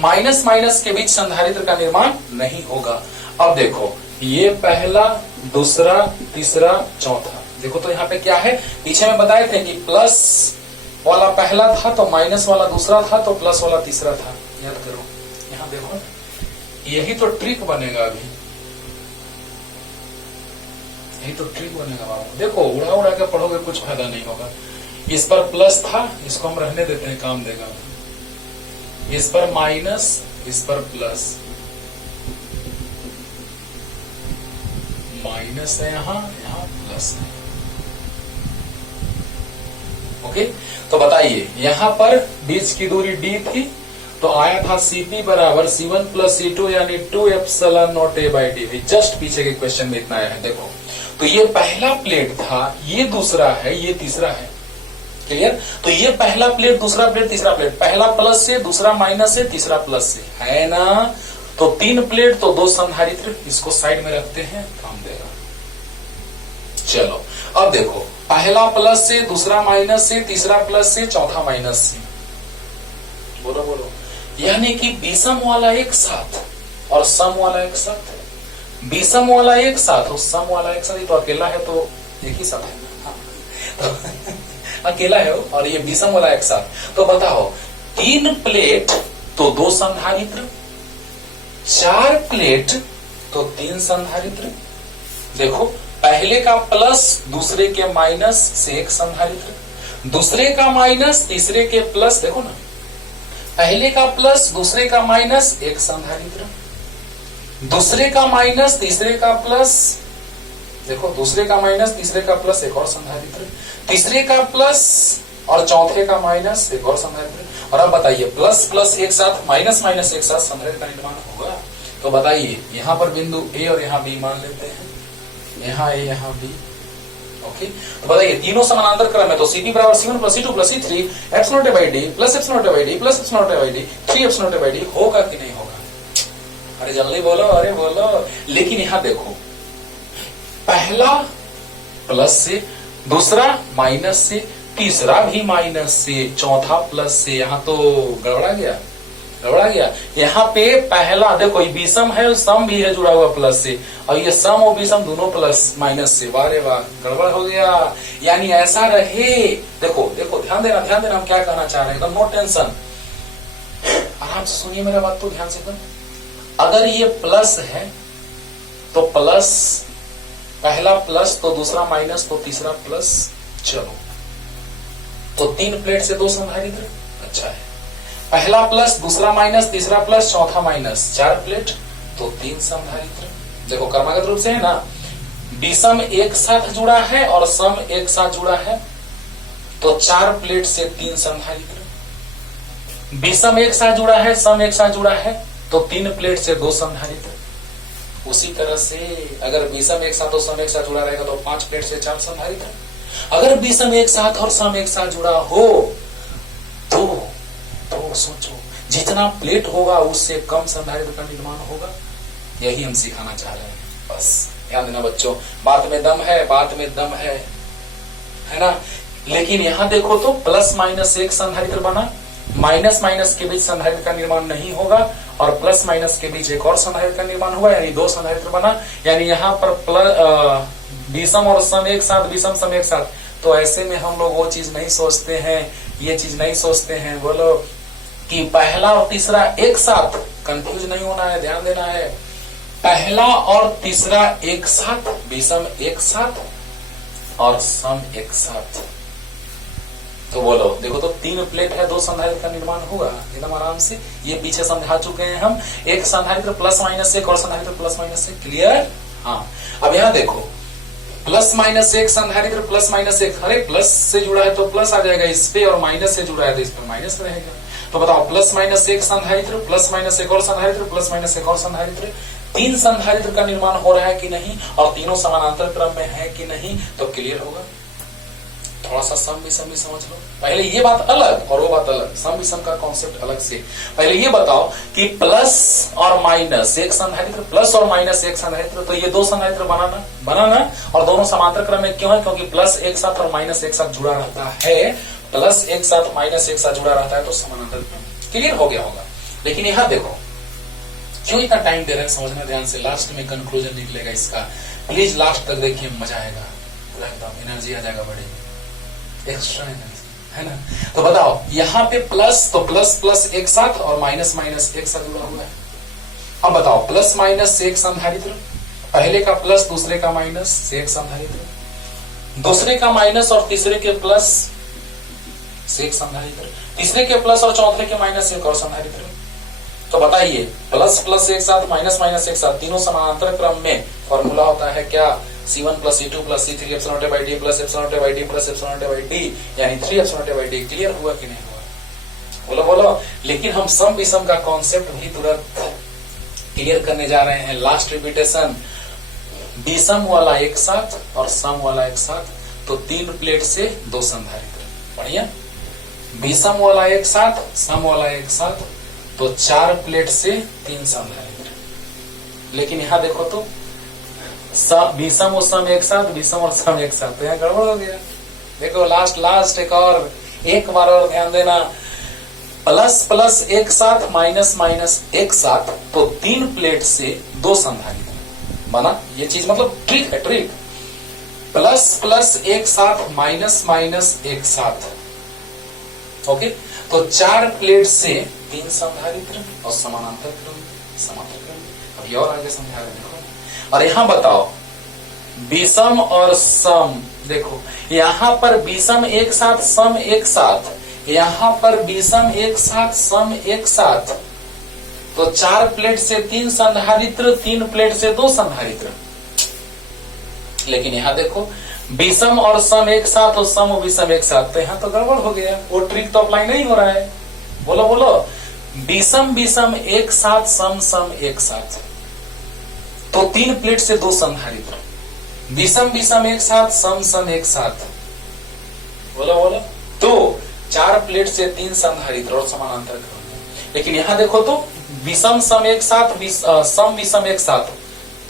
माइनस माइनस के बीच संधारित्र का निर्माण नहीं होगा। अब देखो, ये पहला, दूसरा, तीसरा, चौथा। देखो तो यहाँ पे क्या है, पीछे में बताए थे कि प्लस वाला पहला था तो माइनस वाला दूसरा था तो प्लस वाला तीसरा था। याद करो, यहाँ देखो, यही तो ट्रिक बनेगा। अभी यही तो ट्रिक बनेगा बाबू। देखो, उड़ा उड़ा के पढ़ोगे कुछ फायदा नहीं होगा। इस पर प्लस था, इसको हम रहने देते हैं, काम देगा। इस पर माइनस, इस पर प्लस, माइनस है यहाँ प्लस है। ओके, तो बताइए, यहां पर बीच की दूरी D थी तो आया था Cp बराबर C1 प्लस C2 यानी 2 epsilon not A by D. Just पीछे के क्वेश्चन में इतना आया है। देखो, तो ये पहला प्लेट था, ये दूसरा है, ये तीसरा है। क्लियर? तो ये पहला प्लेट, दूसरा प्लेट, तीसरा प्लेट, पहला प्लस से, दूसरा माइनस से, तीसरा प्लस से, है ना? तो 3 प्लेट तो 2 संधारित्र, इसको साइड में रखते हैं, काम देगा। चलो अब देखो, पहला प्लस से, दूसरा माइनस से, तीसरा प्लस से, चौथा माइनस से, बोलो बोलो, यानी कि विषम वाला एक साथ और सम वाला एक साथ, विषम वाला एक साथ और सम वाला एक साथ। ये तो अकेला है तो एक ही साथ है ना, तो अकेला है वो, और ये विषम वाला एक साथ। तो बताओ, 3 प्लेट तो 2 संधारित्र, 4 प्लेट तो 3 संधारित्र। देखो, पहले का प्लस दूसरे के माइनस से 1 संधारित्र, दूसरे का माइनस तीसरे के प्लस, देखो ना, पहले का प्लस दूसरे का माइनस 1 संधारित्र, दूसरे का माइनस तीसरे का प्लस, देखो दूसरे का माइनस तीसरे का प्लस 1 और संधारित्र, तीसरे का प्लस और चौथे का माइनस 1 और संधारित्र। और अब बताइए, प्लस प्लस एक साथ, माइनस माइनस एक साथ संधारित्र का निर्माण होगा? तो बताइए, यहां पर बिंदु ए और यहां बी मान लेते हैं, यहां ए यहां बी, ओके। तो बताइए, तीनों समानांतर क्रम है, तो Cp बराबर C1 plus C2 plus C3 epsilon naught by D plus epsilon naught by D plus epsilon naught by D 3 epsilon naught by D होगा कि नहीं होगा? अरे जल्दी बोलो, अरे बोलो। लेकिन यहां देखो, पहला प्लस से, दूसरा माइनस से, तीसरा भी माइनस से, चौथा प्लस से, यहां तो गड़बड़ा गया, गड़बड़ा गया। यहाँ पे पहला देखो, ये विषम है, सम भी है जुड़ा हुआ प्लस से, और ये सम और विषम दोनों प्लस माइनस से, वाह रे वाह, गड़बड़ हो गया। यानी ऐसा रहे, देखो देखो, ध्यान देना, ध्यान देना, हम क्या कहना चाह रहे हैं, एकदम नो टेंशन, आराम से सुनिए मेरा बात, तो ध्यान से एकदम। अगर ये प्लस है तो प्लस, पहला प्लस तो दूसरा माइनस तो तीसरा प्लस, चलो, तो 3 प्लेट से 2 संधारित्र, अच्छा है। पहला प्लस, दूसरा माइनस, तीसरा प्लस, चौथा माइनस, 4 प्लेट तो 3 संधारित्र। देखो क्रमागत रूप से है ना, विषम एक साथ जुड़ा है और सम एक साथ जुड़ा है, तो 4 प्लेट से 3 संधारित्र। विषम एक साथ जुड़ा है, सम एक साथ जुड़ा है, तो 3 प्लेट से 2 संधारित्र। उसी तरह से अगर विषम एक साथ और सम एक साथ जुड़ा रहेगा तो 5 प्लेट से 4 संधारित्र। अगर विषम एक साथ और सम एक साथ जुड़ा हो तो सोचो, जितना प्लेट होगा उससे कम संधारित्र का निर्माण होगा। यही हम सिखाना चाह रहे हैं, बस ध्यान देना बच्चों, बात में दम है, बात में दम है ना। लेकिन यहां देखो तो प्लस माइनस एक संधारित्र बना, माइनस माइनस के बीच संधारित्र का निर्माण नहीं होगा, और प्लस माइनस के बीच एक और संधारित्र का निर्माण हुआ, यानी 2 संधारित्र बना। यानी यहाँ पर विषम और सम एक साथ, विषम सम एक साथ। तो ऐसे में हम लोग वो चीज नहीं सोचते हैं, ये चीज नहीं सोचते हैं, बोलो, कि पहला और तीसरा एक साथ, कंफ्यूज नहीं होना है, ध्यान देना है। पहला और तीसरा एक साथ, विषम एक साथ और सम एक साथ। तो बोलो, देखो तो 3 प्लेट है, 2 संधारित्र का निर्माण होगा एकदम आराम से। ये पीछे समझा चुके हैं हम, एक संधारित्र प्लस माइनस एक और संधारित्र प्लस माइनस एक, क्लियर? हाँ, अब यहाँ देखो, प्लस माइनस एक संधारित्र प्लस माइनस एक, अरे प्लस से जुड़ा है तो प्लस आ जाएगा इस पे, और माइनस से जुड़ा है तो इस पर माइनस रहेगा। तो बताओ, प्लस माइनस एक संधारित्र, प्लस माइनस एक और संधारित्र, प्लस माइनस एक और संधारित्र, 3 संधारित्र का निर्माण हो रहा है कि नहीं, और तीनों समानांतर क्रम में है कि नहीं, तो क्लियर होगा। थोड़ा सा सम विषम भी समझ लो। पहले ये बात अलग और वो बात अलग, सम विषम का कॉन्सेप्ट अलग से। पहले ये बताओ कि प्लस और माइनस एक संधारित्र, प्लस और माइनस एक संधारित्र, तो ये 2 संधारित्र बनाना, और दोनों समांतर क्रम में क्यों है? क्योंकि प्लस एक साथ और माइनस एक साथ जुड़ा रहता है, प्लस एक साथ माइनस एक साथ जुड़ा रहता है, तो समांतर क्रम। क्लियर हो गया होगा। लेकिन यहाँ देखो, क्यों इतना टाइम दे रहे हैं, समझना ध्यान से, लास्ट में कंक्लूजन निकलेगा इसका। प्लीज लास्ट तक देखिए, मजा आएगा, एकदम एनर्जी आ जाएगा, बड़ी एक्स्ट्रा एनर्जी, है ना। तो बताओ, यहाँ पे प्लस, तो प्लस प्लस एक साथ और माइनस माइनस एक साथ जुड़ा हुआ है। अब बताओ, प्लस माइनस से एक संधारित्र, पहले का प्लस दूसरे का माइनस से एक संधारित्र, दूसरे का माइनस और तीसरे के प्लस से एक संधारित्र, तीसरे के प्लस और चौथे के माइनस से एक और संधारित्र। तो बताइए, प्लस प्लस एक साथ, माइनस माइनस एक साथ, तीनों समानांतर क्रम में फॉर्मूला होता है क्या? C1 plus C2 plus C3 epsilon naught by D plus epsilon naught by D plus epsilon naught by D, यानी 3 epsilon naught by D. Clear हुआ कि नहीं हुआ? बोलो बोलो। लेकिन हम सम विषम का कॉन्सेप्ट भी तुरंत क्लियर करने जा रहे हैं। लास्ट रिपीटेशन, विषम वाला एक साथ और सम वाला एक साथ, तो 3 प्लेट से 2 संधारित्र। बढ़िया। विषम वाला एक साथ, सम वाला एक साथ, तो 4 प्लेट से 3 संधारित्र। लेकिन यहां देखो तो विषम और सम एक साथ, विषम और सम एक साथ, तो यहाँ गड़बड़ हो गया। देखो लास्ट एक बार और ध्यान देना, प्लस प्लस एक साथ, माइनस माइनस एक साथ, तो 3 प्लेट से 2 संधारित्र बना। ये चीज मतलब ट्रिक है, ट्रिक। प्लस प्लस एक साथ, माइनस माइनस एक साथ, ओके। तो 4 प्लेट से 3 संधारित्र और समानांतर क्रम। अभी और आगे समझा रहे देखो। और यहां बताओ विषम और सम, देखो यहां पर विषम एक साथ, सम एक साथ, यहां पर विषम एक साथ, सम एक साथ, तो 4 प्लेट से 3 संधारित्र, 3 प्लेट से 2 संधारित्र। लेकिन यहां देखो विषम और सम एक साथ और सम और विषम एक साथ, तो यहां तो गड़बड़ हो गया, वो ट्रिक तो अप्लाई नहीं हो रहा है। बोलो बोलो, विषम विषम एक साथ, सम सम एक साथ, तो 3 प्लेट से 2 संधारित्र। विषम विषम एक साथ, सम सम एक साथ, बोलो बोलो, तो 4 प्लेट से 3 संधारित्र और समानांतर क्रम। लेकिन यहां देखो तो विषम सम एक साथ, सम विषम एक साथ,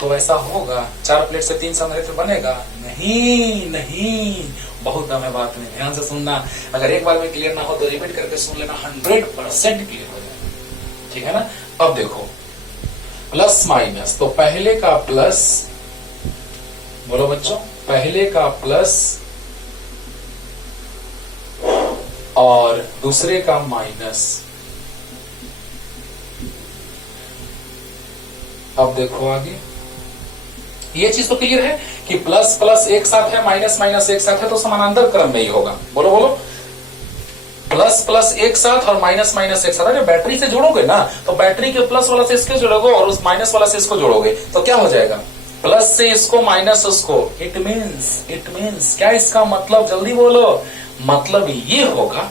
तो ऐसा होगा 4 प्लेट से 3 संधारित्र बनेगा? नहीं नहीं, बहुत दम है बात में, ध्यान से सुनना। अगर एक बार में क्लियर ना हो तो रिपीट करके सुन लेना, 100% क्लियर हो जाएगा, ठीक है ना। अब देखो प्लस माइनस, तो पहले का प्लस, बोलो बच्चों, पहले का प्लस और दूसरे का माइनस। अब देखो आगे, ये चीज तो क्लियर है कि प्लस प्लस एक साथ है, माइनस माइनस एक साथ है, तो समानांतर क्रम में ही होगा। बोलो बोलो, प्लस प्लस एक साथ और माइनस माइनस एक साथ। अरे बैटरी से जोड़ोगे ना, तो बैटरी के प्लस वाला से इसको जोड़ोगे और उस माइनस वाला से इसको जोड़ोगे, तो क्या हो जाएगा? प्लस से इसको, माइनस उसको। इट मीन्स क्या इसका मतलब? जल्दी बोलो। मतलब ये होगा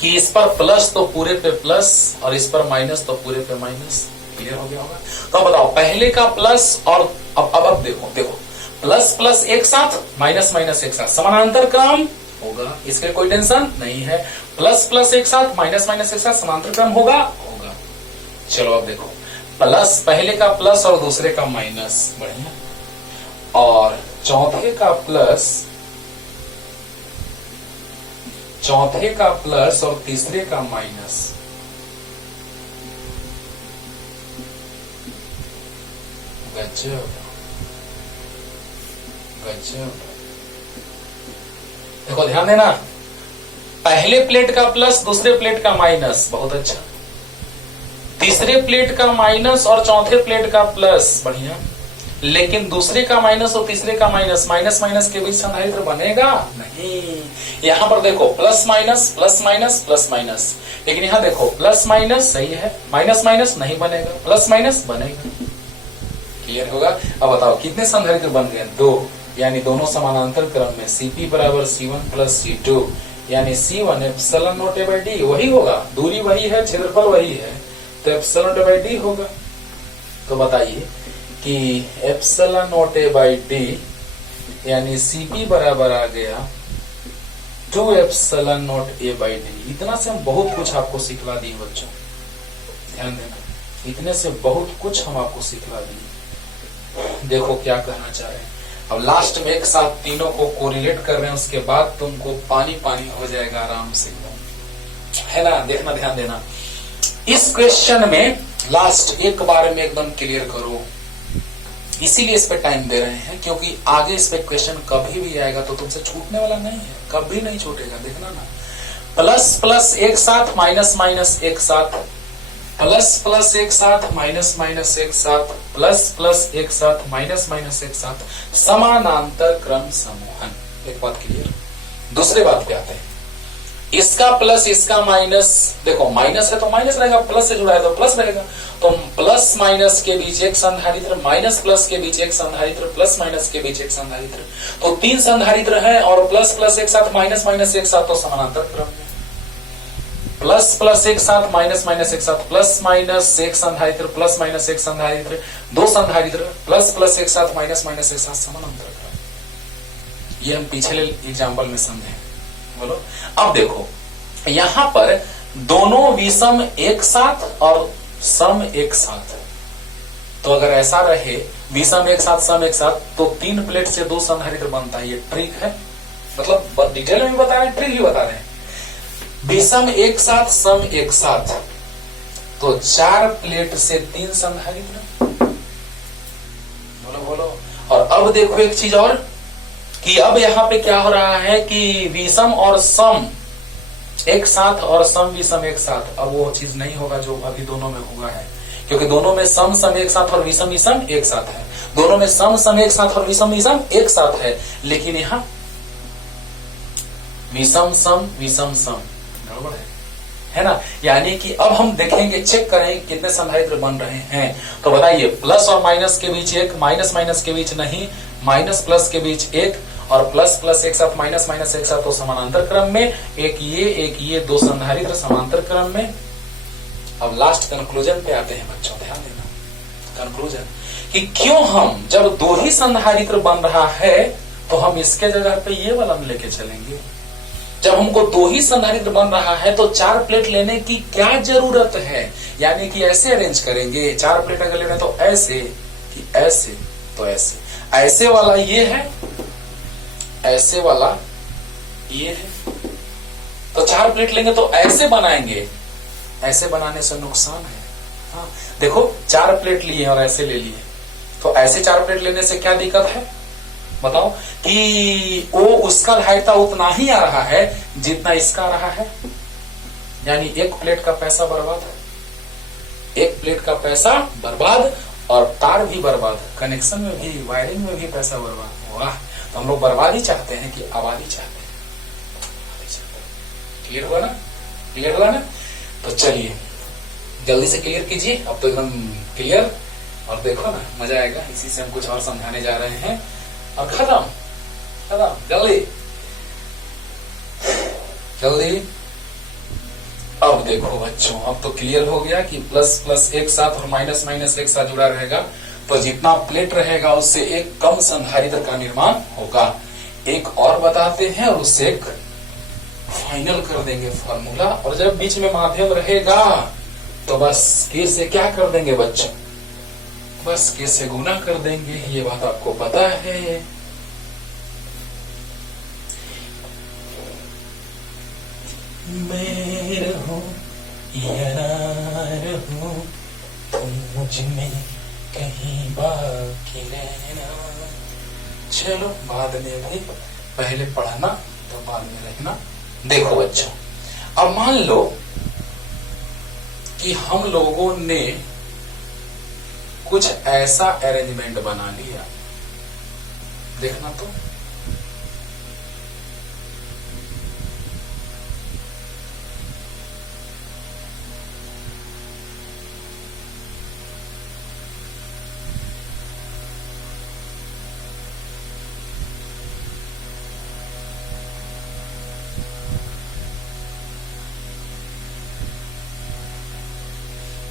कि इस पर प्लस तो पूरे पे प्लस और इस पर माइनस तो पूरे पे माइनस। क्लियर हो गया होगा? तो अब बताओ, पहले का प्लस और अब देखो प्लस प्लस एक साथ, माइनस माइनस एक साथ, समानांतर क्रम होगा, इसके कोई टेंशन नहीं है। प्लस प्लस एक साथ, माइनस माइनस एक साथ, समानांतर क्रम होगा। चलो अब देखो, प्लस, पहले का प्लस और दूसरे का माइनस, बढ़िया, और चौथे का प्लस और तीसरे का माइनस। गजब गजब। देखो ध्यान देना, पहले प्लेट का प्लस, दूसरे प्लेट का माइनस, बहुत अच्छा। तीसरे प्लेट का माइनस और चौथे प्लेट का प्लस, बढ़िया। लेकिन दूसरे का माइनस और तीसरे का माइनस, माइनस माइनस के बीच संधारित्र बनेगा नहीं। यहां पर देखो plus minus, plus minus, plus minus, लेकिन यहां देखो प्लस माइनस सही है, माइनस माइनस नहीं बनेगा, प्लस माइनस बनेगा। क्लियर होगा? अब बताओ कितने संधारित्र बन गए? 2, यानी दोनों समानांतर क्रम में। Cp बराबर C1 प्लस C2, यानी C1 epsilon not a by D, वही होगा, दूरी वही है, क्षेत्रफल वही है, तो epsilon not a by D होगा। तो बताइए कि epsilon not a by D यानी Cp बराबर आ गया 2 epsilon not a by D. इतना से हम बहुत कुछ आपको सिखला दिए बच्चों, ध्यान देना, इतने से बहुत कुछ हम आपको सिखला दिए। देखो क्या कहना चाह रहे हैं। अब लास्ट में एक साथ तीनों को कोरिलेट कर रहे हैं, उसके बाद तुमको पानी पानी हो जाएगा आराम से, है ना। देखना, ध्यान देना, इस क्वेश्चन में लास्ट एक बार में एकदम क्लियर करो, इसीलिए इस पे टाइम दे रहे हैं, क्योंकि आगे इस पे क्वेश्चन कभी भी आएगा तो तुमसे छूटने वाला नहीं है, कभी नहीं छूटेगा। देखना ना, प्लस प्लस एक साथ, माइनस माइनस एक साथ, प्लस प्लस एक साथ, माइनस माइनस एक साथ, प्लस प्लस एक साथ, माइनस माइनस एक साथ, समानांतर क्रम समूहन। एक बात क्लियर। दूसरे बात पे आते हैं, इसका प्लस इसका माइनस, देखो माइनस है तो माइनस रहेगा, प्लस से जुड़ा है तो प्लस रहेगा, तो प्लस माइनस के बीच एक संधारित्र, माइनस प्लस के बीच एक संधारित्र, प्लस माइनस के बीच एक संधारित्र, तो 3 संधारित्र है, और प्लस प्लस एक साथ, माइनस माइनस एक साथ, तो समानांतर क्रम में। प्लस प्लस एक साथ, माइनस माइनस एक साथ, प्लस माइनस एक संधारित्र, प्लस माइनस एक संधारित्र, 2 संधारित्र, प्लस प्लस एक साथ, माइनस माइनस एक साथ, समानांतर क्रम। ये हम पिछले एग्जाम्पल में समझे, बोलो। अब देखो यहां पर दोनों विषम एक साथ और सम एक साथ, तो अगर ऐसा रहे विषम एक साथ सम एक साथ, तो 3 प्लेट से 2 संधारित्र बनता है। ये ट्रिक है, मतलब डिटेल में भी बता रहे हैं, ट्रिक भी बता रहे हैं। विषम एक साथ सम एक साथ, तो 4 प्लेट से 3 संधारित्र। बोलो बोलो। और अब देखो एक चीज और, कि अब यहां पे क्या हो रहा है कि विषम और सम एक साथ और सम विषम एक साथ, अब वो चीज नहीं होगा जो अभी दोनों में हुआ है, क्योंकि दोनों में सम सम एक साथ और विषम विषम एक साथ है, दोनों में सम सम एक साथ और विषम विषम एक साथ है, लेकिन यहां विषम सम विषम सम गड़बड़ है ना। यानी कि अब हम देखेंगे, चेक करें कितने संधारित्र बन रहे हैं। तो बताइए, प्लस और माइनस के बीच एक, माइनस माइनस के बीच नहीं, माइनस प्लस के बीच एक, और प्लस प्लस एक साथ, माइनस माइनस एक साथ, तो समानांतर क्रम में एक ये 2 संधारित्र समांतर क्रम में। अब लास्ट कंक्लूजन पे आते हैं बच्चों, ध्यान देना। कंक्लूजन कि क्यों हम जब 2 ही संधारित्र बन रहा है तो हम इसके जगह पे ये वाला लेके चलेंगे। जब हमको 2 ही संधारित्र बन रहा है तो 4 प्लेट लेने की क्या जरूरत है, यानी कि ऐसे अरेंज करेंगे। 4 प्लेट अगर ले रहे हैं तो ऐसे, कि ऐसे तो ऐसे, ऐसे वाला ये है, ऐसे वाला ये है, तो 4 प्लेट लेंगे तो ऐसे बनाएंगे। ऐसे बनाने से नुकसान है। हाँ देखो, 4 प्लेट लिए और ऐसे ले लिए, तो ऐसे 4 प्लेट लेने से क्या दिक्कत है बताओ, कि वो उसका धारिता उतना ही आ रहा है जितना इसका आ रहा है, यानी 1 प्लेट का पैसा बर्बाद है, 1 प्लेट का पैसा बर्बाद, और तार भी बर्बाद, कनेक्शन में भी, वायरिंग में भी पैसा बर्बाद। वाह, तो हम लोग बर्बादी चाहते हैं कि आबादी चाहते हैं? क्लियर हुआ ना? क्लियर हुआ ना? तो चलिए जल्दी से क्लियर कीजिए, अब तो एकदम क्लियर। और देखो ना, मजा आएगा, इसी से हम कुछ और समझाने जा रहे हैं। और खत्म खत्म, जल्दी जल्दी। अब देखो बच्चों, अब तो क्लियर हो गया कि प्लस प्लस एक साथ और माइनस माइनस एक साथ जुड़ा रहेगा, तो जितना प्लेट रहेगा उससे एक कम संधारित्र का निर्माण होगा। एक और बताते हैं और उससे एक फाइनल कर देंगे फॉर्मूला। और जब बीच में माध्यम रहेगा तो बस के से क्या कर देंगे बच्चों, बस के से गुना कर देंगे। ये बात आपको पता है। मैं रहूं या ना रहूं, तुम मुझ में कहीं बाकी रहना। चलो बाद में भी, पहले पढ़ना तो बाद में रहना। देखो बच्चों, अब मान लो कि हम लोगों ने कुछ ऐसा अरेंजमेंट बना लिया, देखना तो,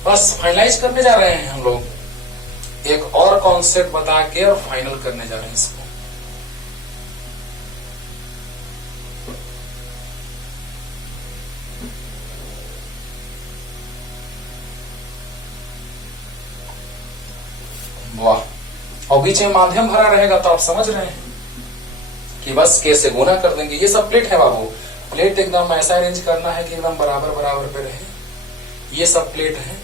बस फाइनलाइज करने जा रहे हैं हम लोग, एक और कॉन्सेप्ट बता के और फाइनल करने जा रहे हैं इसको। वाह, और बीच में माध्यम भरा रहेगा तो आप समझ रहे हैं कि बस कैसे गुना कर देंगे। ये सब प्लेट है बाबू, प्लेट एकदम ऐसा अरेंज करना है कि एकदम बराबर बराबर पे रहे। ये सब प्लेट है,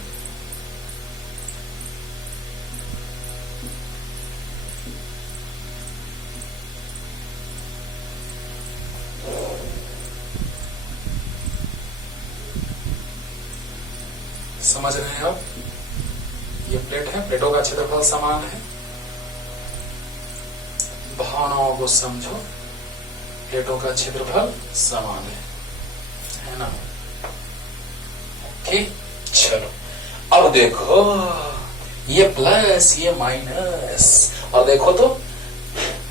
समझ रहे हैं आप? ये प्लेट है, प्लेटों का क्षेत्रफल समान है। भावनाओं को समझो, प्लेटों का क्षेत्रफल समान है ना? ओके, चलो अब देखो, ये प्लस ये माइनस, और देखो तो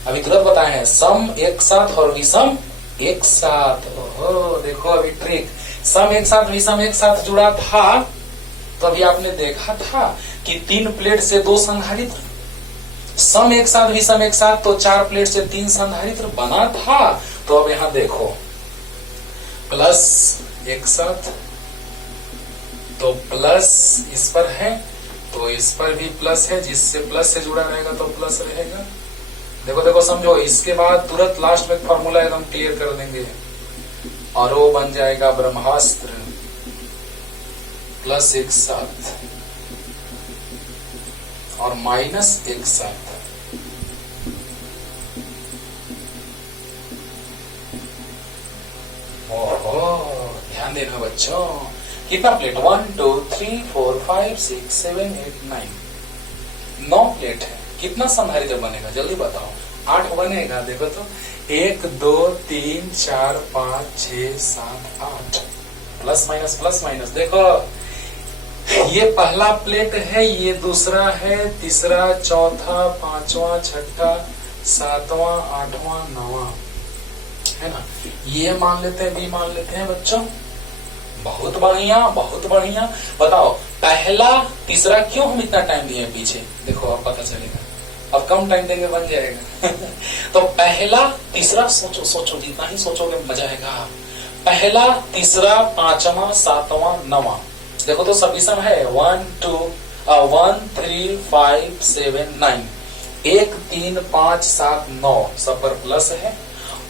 अभी तुरंत बताए हैं, सम एक साथ और विषम एक साथ। ओहो, देखो अभी ट्रिक, सम एक साथ विषम एक साथ जुड़ा था, तो अभी आपने देखा था कि 3 प्लेट से 2 संधारित्र, सम एक साथ विषम एक साथ, तो 4 प्लेट से 3 संधारित्र बना था। तो अब यहां देखो, प्लस एक साथ, तो प्लस इस पर है तो इस पर भी प्लस है, जिससे प्लस से जुड़ा रहेगा तो प्लस रहेगा। देखो देखो समझो, इसके बाद तुरंत लास्ट में फॉर्मूला एकदम क्लियर कर देंगे और वो बन जाएगा ब्रह्मास्त्र प्लस एक साथ और माइनस एक साथ। ओहो, ध्यान देना बच्चों। कितना प्लेट? 1 2 3 4 5 6 7 8 9, 9 प्लेट है। कितना संधारित्र बनेगा जल्दी बताओ? 8 बनेगा। देखो तो 1 2 3 4 5 6 7 8, प्लस माइनस। देखो ये पहला प्लेट है, ये दूसरा है, तीसरा, चौथा, पांचवा, छठा, सातवां, आठवां, नौवां, है ना। ये मान लेते हैं, बी मान लेते हैं बच्चों। बहुत बढ़िया, बहुत बढ़िया। बताओ पहला तीसरा क्यों हम इतना टाइम दिए पीछे? देखो अब पता चलेगा, अब कम टाइम देंगे बन जाएगा। तो पहला तीसरा सोचो सोचो, जितना ही सोचोगे मजा आएगा। पहला तीसरा पांचवा सातवां नौवां, देखो तो सभी सम है 1 3 5 7 9, 1 3 5 7 9 सब पर प्लस है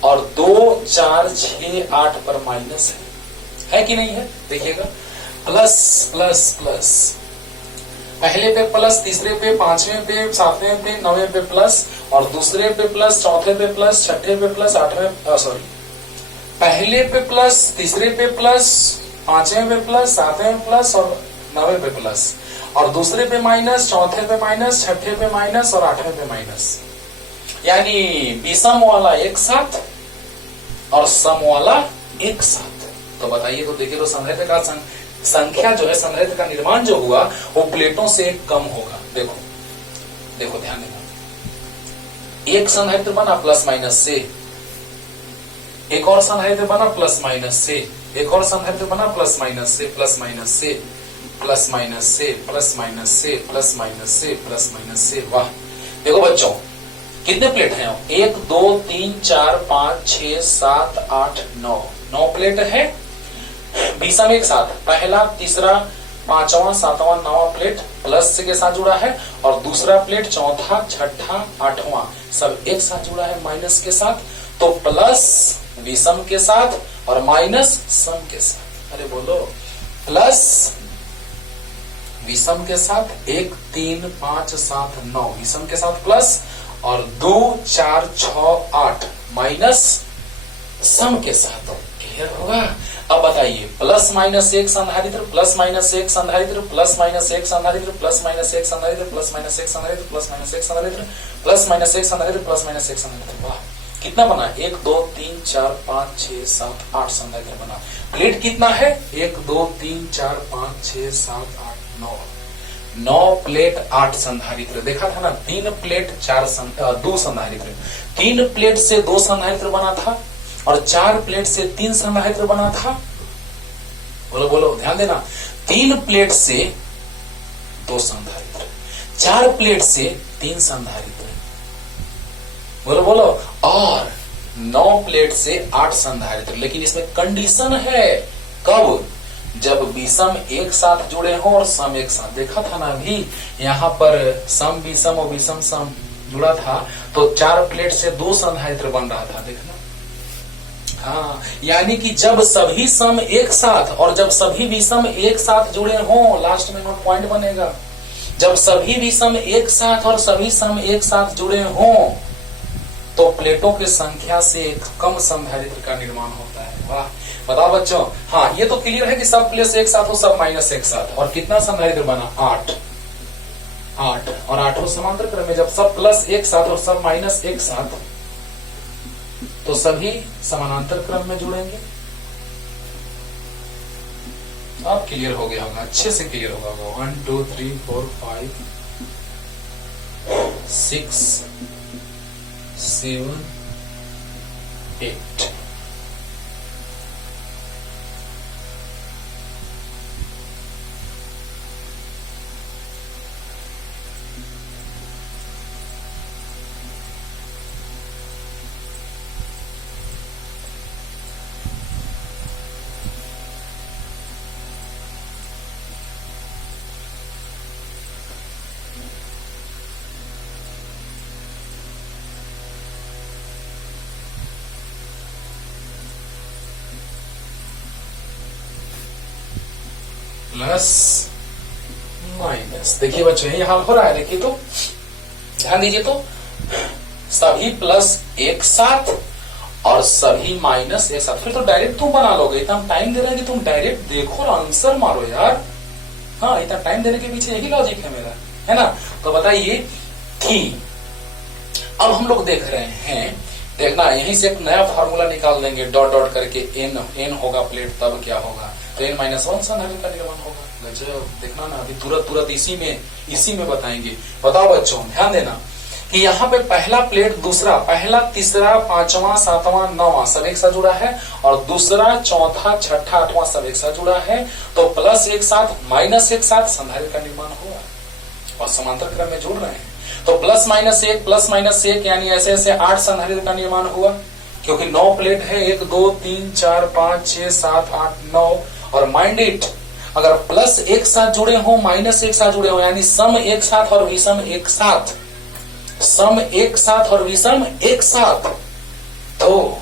और 2 4 6 8 पर माइनस है कि नहीं है? देखिएगा प्लस प्लस प्लस, पहले पे प्लस, तीसरे पे, पांचवें पे, सातवें पे, नौवें पे प्लस और दूसरे पे प्लस, चौथे पे प्लस, छठे पे प्लस, आठवें सॉरी पहले पे प्लस, तीसरे पे प्लस, पांचवें पे प्लस, सातवें पे प्लस और नौवें पे प्लस और दूसरे पे माइनस, चौथे पे माइनस, छठे पे माइनस और आठवें पे माइनस। यानी विषम वाला एक साथ और सम वाला एक साथ। तो बताइए, तो देखिए तो संधारित्र का संख्या जो है, संधारित्र का निर्माण जो हुआ वो प्लेटों से कम होगा। देखो देखो ध्यान देना, एक संधारित्र बना प्लस माइनस से, एक और संधारित्र बना प्लस माइनस से, एक और संधारित्र बना प्लस माइनस से, प्लस माइनस से, प्लस माइनस से, प्लस माइनस से, प्लस माइनस से, प्लस माइनस से। वाह, देखो बच्चों कितने प्लेट हैं? 1 2 3 4 5 6 7 8 9, 9 प्लेट है। बीसम एक साथ, पहला तीसरा पांचवा सातवां नौवां प्लेट प्लस के साथ जुड़ा है और दूसरा प्लेट चौथा छठा आठवां सब एक साथ जुड़ा है माइनस के साथ। तो प्लस विषम के साथ और माइनस सम के साथ। अरे बोलो, प्लस विषम के साथ 1 3 5 7 9 विषम के साथ प्लस और 2 4 6 8 माइनस सम के साथ। क्लियर होगा? अब बताइए, प्लस माइनस एक संधारित्र, प्लस माइनस एक संधारित्र, प्लस माइनस एक संधारित्र, प्लस माइनस एक संधारित्र, प्लस माइनस एक संधारित्र, प्लस माइनस एक संधारित्र, प्लस माइनस एक संधारित्र, प्लस माइनस एक संधारित्र। वाह, कितना बना? 1 2 3 4 5 6 7 8 संधारित्र बना। प्लेट कितना है? 1 2 3 4 5 6 7 8 9, 9 प्लेट 8 संधारित्र। देखा था ना, 3 प्लेट 2 संधारित्र, 3 प्लेट से 2 संधारित्र बना था और 4 प्लेट से 3 संधारित्र बना था। बोलो बोलो, ध्यान देना, 3 प्लेट से 2 संधारित्र, 4 प्लेट से 3 संधारित्र, बोलो बोलो, और 9 प्लेट से 8 संधारित्र। लेकिन इसमें कंडीशन है, कब? जब विषम एक साथ जुड़े हो और सम एक साथ। देखा था ना अभी, यहाँ पर सम विषम और विषम सम जुड़ा था तो 4 प्लेट से 2 संधारित्र बन रहा था। देखना, हाँ, यानी कि जब सभी सम एक साथ और जब सभी विषम एक साथ जुड़े हों, लास्ट में नोट पॉइंट बनेगा, जब सभी विषम एक साथ और सभी सम एक साथ जुड़े हों तो प्लेटों की संख्या से एक कम संधारित्र का निर्माण होता है। वाह, बताओ बच्चों। हाँ, ये तो क्लियर है कि सब प्लेट एक साथ हो, सब माइनस एक साथ। और कितना संधारित्र बना? 8 और 8 समांतर क्रम में। जब सब प्लस एक साथ और सब माइनस एक साथ तो सभी समानांतर क्रम में जुड़ेंगे। अब क्लियर हो गया होगा, अच्छे से क्लियर होगा। 1 2 3 4 5 6 7 8। Plus minus. देखिए बच्चों ये हाल हो रहा है, देखिए तो ध्यान दीजिए तो सभी प्लस एक साथ और सभी माइनस एक साथ। फिर तो डायरेक्ट तुम बना लोगे, इतना टाइम दे रहे हैं कि तुम डायरेक्ट देखो और आंसर मारो यार। हाँ, इतना टाइम देने के पीछे यही लॉजिक है मेरा, है ना। तो बताइए कि अब हम लोग देख रहे हैं, देखना यहीं से एक नया फॉर्मूला निकाल देंगे, डॉट डॉट करके एन होगा प्लेट, तब क्या होगा, तो n - 1 संधारित्र का निर्माण होगा। गजब, देखना ना अभी तुरंत इसी में बताएंगे। बताओ बच्चों ध्यान देना कि यहाँ पे पहला प्लेट दूसरा, पहला तीसरा पांचवा सातवां नौवां सब एक साथ जुड़ा है और दूसरा चौथा छठा आठवां सब एक साथ जुड़ा है। तो प्लस एक साथ माइनस एक साथ संधारित्र का निर्माण हुआ और समांतर क्रम में जुड़ रहे हैं। तो प्लस माइनस एक यानी ऐसे ऐसे 8 संधारित्र का निर्माण हुआ, क्योंकि 9 प्लेट है, 1 2 3 4 5 6 7 8 9। और माइंड इट, अगर प्लस एक साथ जुड़े हो माइनस एक साथ जुड़े हो यानी सम एक साथ और विषम एक साथ, सम एक साथ और विषम एक साथ, तो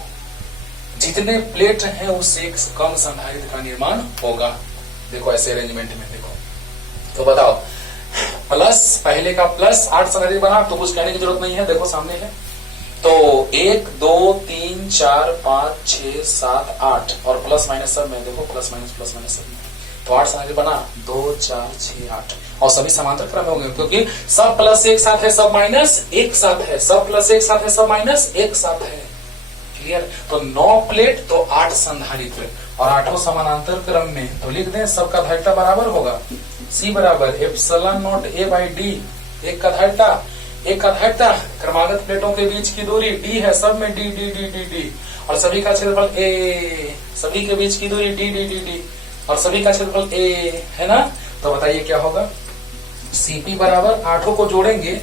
जितने प्लेट हैं उससे कम संधारित्र का निर्माण होगा। देखो ऐसे अरेंजमेंट में देखो, तो बताओ प्लस पहले का प्लस 8 संधारित्र बना, तो कुछ कहने की जरूरत नहीं है, देखो सामने है। तो 1 2 3 4 5 6 7 8 और प्लस माइनस सब में देखो, प्लस माइनस सब में, तो 8 संधारित्र बना, 2 4 6 8 और सभी समांतर क्रम में होंगे, क्योंकि सब प्लस एक साथ है सब माइनस एक साथ है, सब प्लस एक साथ है सब माइनस एक साथ है। क्लियर। तो 9 प्लेट तो 8 संधारित्र और 8 समानांतर क्रम में, तो लिख दें सबका धारिता बराबर होगा, C बराबर एप्सिलॉन नॉट A/D। एक का धारिता क्रमागत प्लेटों के बीच की दूरी D है, सब में D और सभी का क्षेत्रफल A, सभी के बीच की दूरी D और सभी का क्षेत्रफल A है ना। तो बताइए क्या होगा, CP बराबर 8 को जोड़ेंगे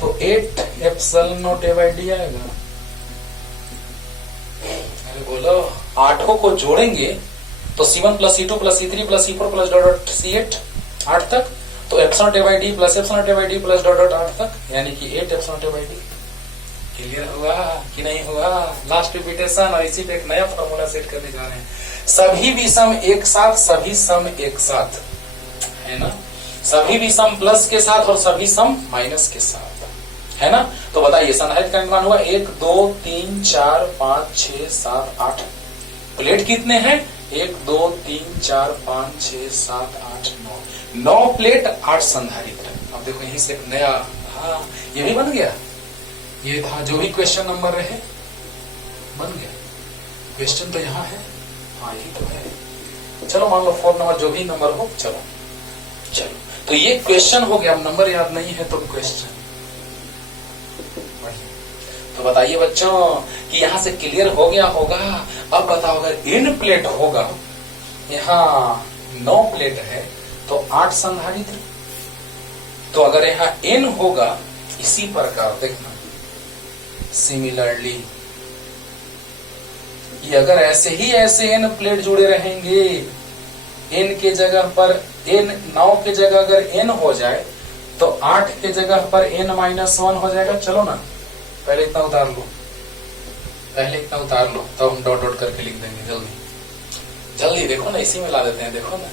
तो 8 एप्सिलॉन नॉट A/D आएगा। अरे बोलो, 8 को जोड़ेंगे तो C1 plus C2 plus C3 plus C4 plus dot dot C8 8 तक, तो epsilon A/D plus epsilon A/D plus dot dot 8 तक, यानी कि 8 एप्सिलॉन A/D। क्लियर हुआ कि नहीं हुआ। लास्ट रिपीटेशन, और इसी पे एक नया फॉर्मूला सेट करने जा रहे हैं। सभी विषम एक साथ, सभी सम एक साथ, है ना। सभी विषम प्लस के साथ और सभी सम माइनस के साथ, है ना। तो बताइए संधारित्र का निर्माण हुआ 1 2 3 4 5 6 7 8। प्लेट कितने हैं, 1 2 3 4 5 6 7 8 9 प्लेट 8 संधारित्र। अब देखो यहीं से एक नया, हाँ ये भी बन गया, ये था जो भी क्वेश्चन नंबर रहे बन गया। क्वेश्चन तो यहाँ है, हाँ यही तो है। चलो मान लो 4 नंबर जो भी नंबर हो, चलो तो ये क्वेश्चन हो गया। अब नंबर याद नहीं है तो क्वेश्चन। तो बताइए बच्चों कि यहां से क्लियर हो गया होगा। अब बताओ अगर इन प्लेट होगा, यहाँ 9 प्लेट है तो 8 संधारित्र, तो अगर यहाँ n होगा इसी प्रकार देखना, सिमिलरली ये अगर ऐसे ही ऐसे n प्लेट जुड़े रहेंगे, n के जगह पर n 9 के जगह अगर n हो जाए तो 8 के जगह पर n - 1 हो जाएगा। चलो ना पहले इतना उतार लो, तो हम डॉट डॉट करके लिख देंगे। जल्दी देखो ना, इसी में ला देते हैं, देखो ना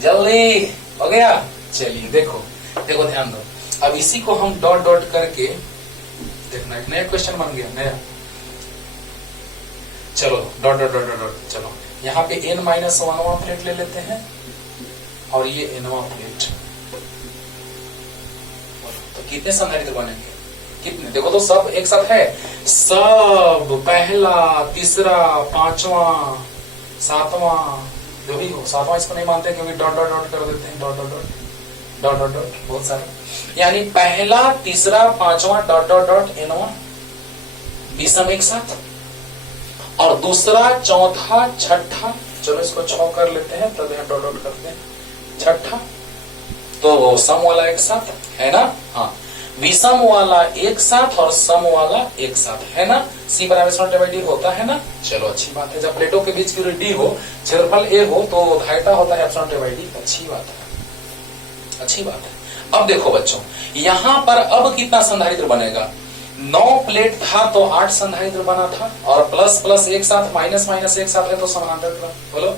जल्दी हो गया। चलिए देखो ध्यान दो, अब इसी को हम डॉट डॉट करके देखना, एक नया क्वेश्चन बन गया नया। चलो डॉट डॉट डॉट डॉट, चलो यहाँ पे n - 1वां प्लेट ले लेते हैं और ये nवां प्लेट, तो कितने संधारित्र बनेंगे, कितने देखो तो सब एक साथ है, सब पहला तीसरा पांचवा सातवां जो भी हो, सातवां इसको नहीं मानते क्योंकि डॉट डॉट डॉट कर देते हैं, डॉट डॉट डॉट बहुत सारे, यानी पहला तीसरा पांचवा डॉट डॉट डॉट nवां विषम एक साथ, और दूसरा चौथा छठा, चलो इसको 6 कर लेते हैं, तब यहाँ डॉट डॉट करते हैं, छठा तो सम वाला एक साथ है ना। हाँ, विषम वाला एक साथ और सम वाला एक साथ है ना। C बराबर D होता है ना। चलो अच्छी बात है, जब प्लेटों के बीच की दूरी D हो, क्षेत्रफल A हो, तो धारिता होता है D। अच्छी बात है। अब देखो बच्चों, यहाँ पर अब कितना संधारित्र बनेगा, 9 प्लेट था तो 8 संधारित्र बना था, और प्लस प्लस एक साथ माइनस माइनस एक साथ है तो समानांतर क्रम, बोलो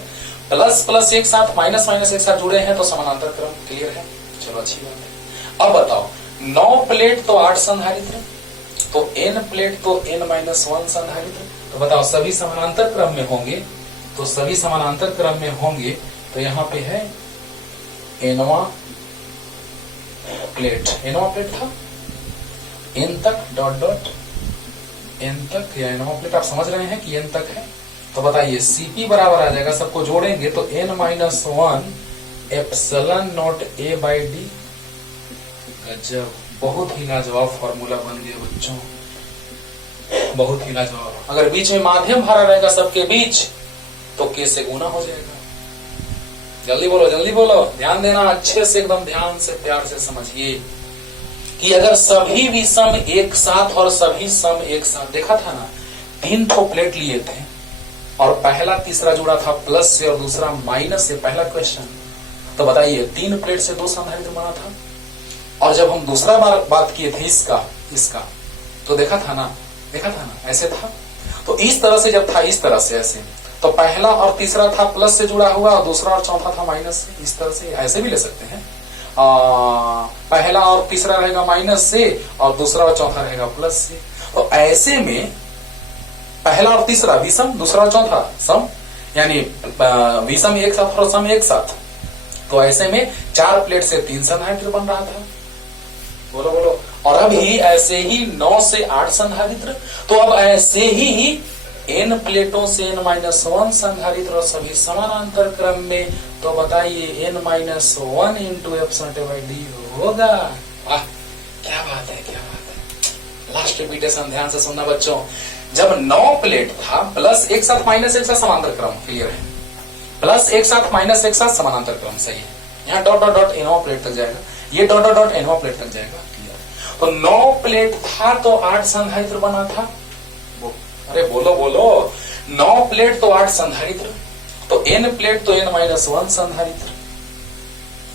प्लस प्लस एक साथ, माइनस माइनस एक साथ जुड़े हैं तो समानांतर क्रम क्लियर है। चलो अच्छी बात है। अब बताओ 9 प्लेट तो 8 संधारित्र, तो n प्लेट तो n-1 संधारित्र, तो बताओ सभी समानांतर क्रम में होंगे, तो सभी समानांतर क्रम में होंगे तो यहाँ पे है nवां प्लेट था n तक डॉट डॉट n तक, या nवां प्लेट आप समझ रहे हैं कि n तक है। तो बताइए Cp बराबर आ जाएगा, सबको जोड़ेंगे तो n-1 epsilon not a by D. गजब, बहुत ही लाजवाब फॉर्मूला बन गया बच्चों, बहुत ही लाजवाब। अगर बीच में माध्यम भरा रहेगा सबके बीच तो k से गुना हो जाएगा। जल्दी बोलो जल्दी बोलो, ध्यान देना अच्छे से, एकदम ध्यान से प्यार से समझिए कि अगर सभी विषम एक साथ और सभी सम एक साथ, देखा था ना 3 ठो प्लेट लिए थे और पहला तीसरा जुड़ा था प्लस से और दूसरा माइनस से, पहला क्वेश्चन। तो बताइए 3 प्लेट से 2 संधारित्र बना था। और जब हम दूसरा बार बात किए थे इसका तो देखा था ना ऐसे था। तो इस तरह से जब था इस तरह से ऐसे, तो पहला और तीसरा था प्लस से जुड़ा हुआ और दूसरा और चौथा था माइनस से, इस तरह से ऐसे भी ले सकते हैं। पहला और तीसरा रहेगा माइनस से और दूसरा और चौथा रहेगा प्लस से। तो ऐसे में पहला और तीसरा विषम, दूसरा और चौथा सम, यानी विषम एक साथ और सम एक साथ। तो ऐसे में 4 प्लेट से 3 संधारित्र बन रहा था। बोलो बोलो। और अभी ऐसे ही 9 से 8 संधारित्र, तो अब ऐसे ही n प्लेटों से n-1 संधारित्र और सभी समानांतर क्रम में। तो बताइए n-1 इंटू f/d होगा। क्या बात है, क्या बात है। लास्ट रिपीटेशन ध्यान से सुनना बच्चों। जब 9 प्लेट था, प्लस एक साथ माइनस एक साथ समानांतर क्रम, क्लियर है। प्लस एक साथ माइनस एक साथ समानांतर क्रम, सही है। यहाँ डॉट डॉट डॉट nवां प्लेट तक जाएगा, ये डॉट डॉट डॉट nवां प्लेट तक जाएगा, क्लियर। तो 9 प्लेट था तो 8 संधारित्र बना था। अरे बोलो बोलो, 9 प्लेट तो 8 संधारित्र, तो n प्लेट तो n-1 संधारित्र।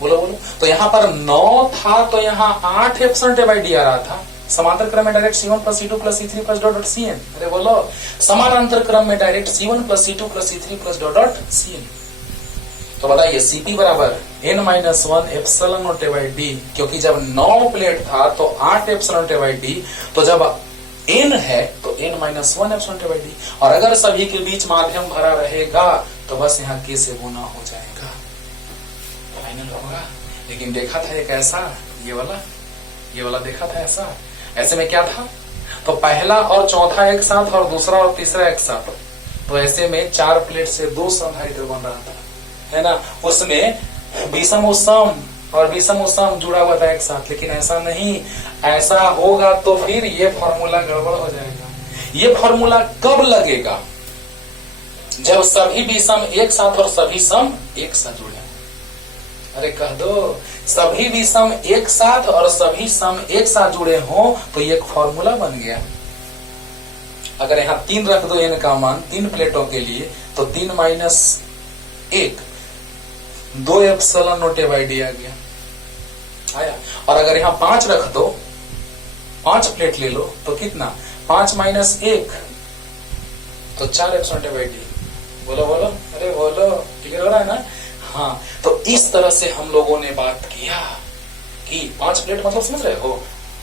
बोलो बोलो। तो यहाँ पर 9 था तो यहाँ 8 f/d आ रहा था। समांतर क्रम में direct C1 plus C2 plus C3 plus dot dot Cn। अरे बोलो, समानांतर क्रम में direct C1 plus C2 plus C3 plus dot dot Cn। तो बताइए Cp बराबर n-1 epsilon naught by D, क्योंकि जब 9 प्लेट था तो 8 एप्सिलॉन नॉट बाई डी, तो जब n है तो n-1 epsilon naught by D. और अगर सभी के बीच माध्यम भरा रहेगा तो बस यहाँ k से गुना हो जाएगा, फाइनल होगा। लेकिन देखा था एक ऐसा, ये वाला देखा था ऐसा। ऐसे में क्या था, तो पहला और चौथा एक साथ और दूसरा और तीसरा एक साथ, तो ऐसे में 4 प्लेट से 2 संधारित्र बन रहा था, है ना। उसमें विषम सम और विषम सम जुड़ा हुआ था एक साथ। लेकिन ऐसा नहीं, ऐसा होगा तो फिर ये फॉर्मूला गड़बड़ हो जाएगा। ये फॉर्मूला कब लगेगा, जब सभी विषम एक साथ और सभी सम एक साथ जुड़े। अरे कह दो, सभी विषम एक साथ और सभी सम एक साथ जुड़े हो तो ये एक फॉर्मूला बन गया। अगर यहाँ 3 रख दो n का मान 3 प्लेटों के लिए, तो 3 minus 1 2 epsilon naught by D आ गया, आया। और अगर यहाँ 5 रख दो, 5 प्लेट ले लो, तो कितना, 5 माइनस 1 तो 4 एप्सिलॉन नॉट बाई डी। बोलो बोलो, अरे बोलो, क्लियर हो रहा है ना। हाँ, तो इस तरह से हम लोगों ने बात किया कि 5 प्लेट मतलब समझ रहे हो,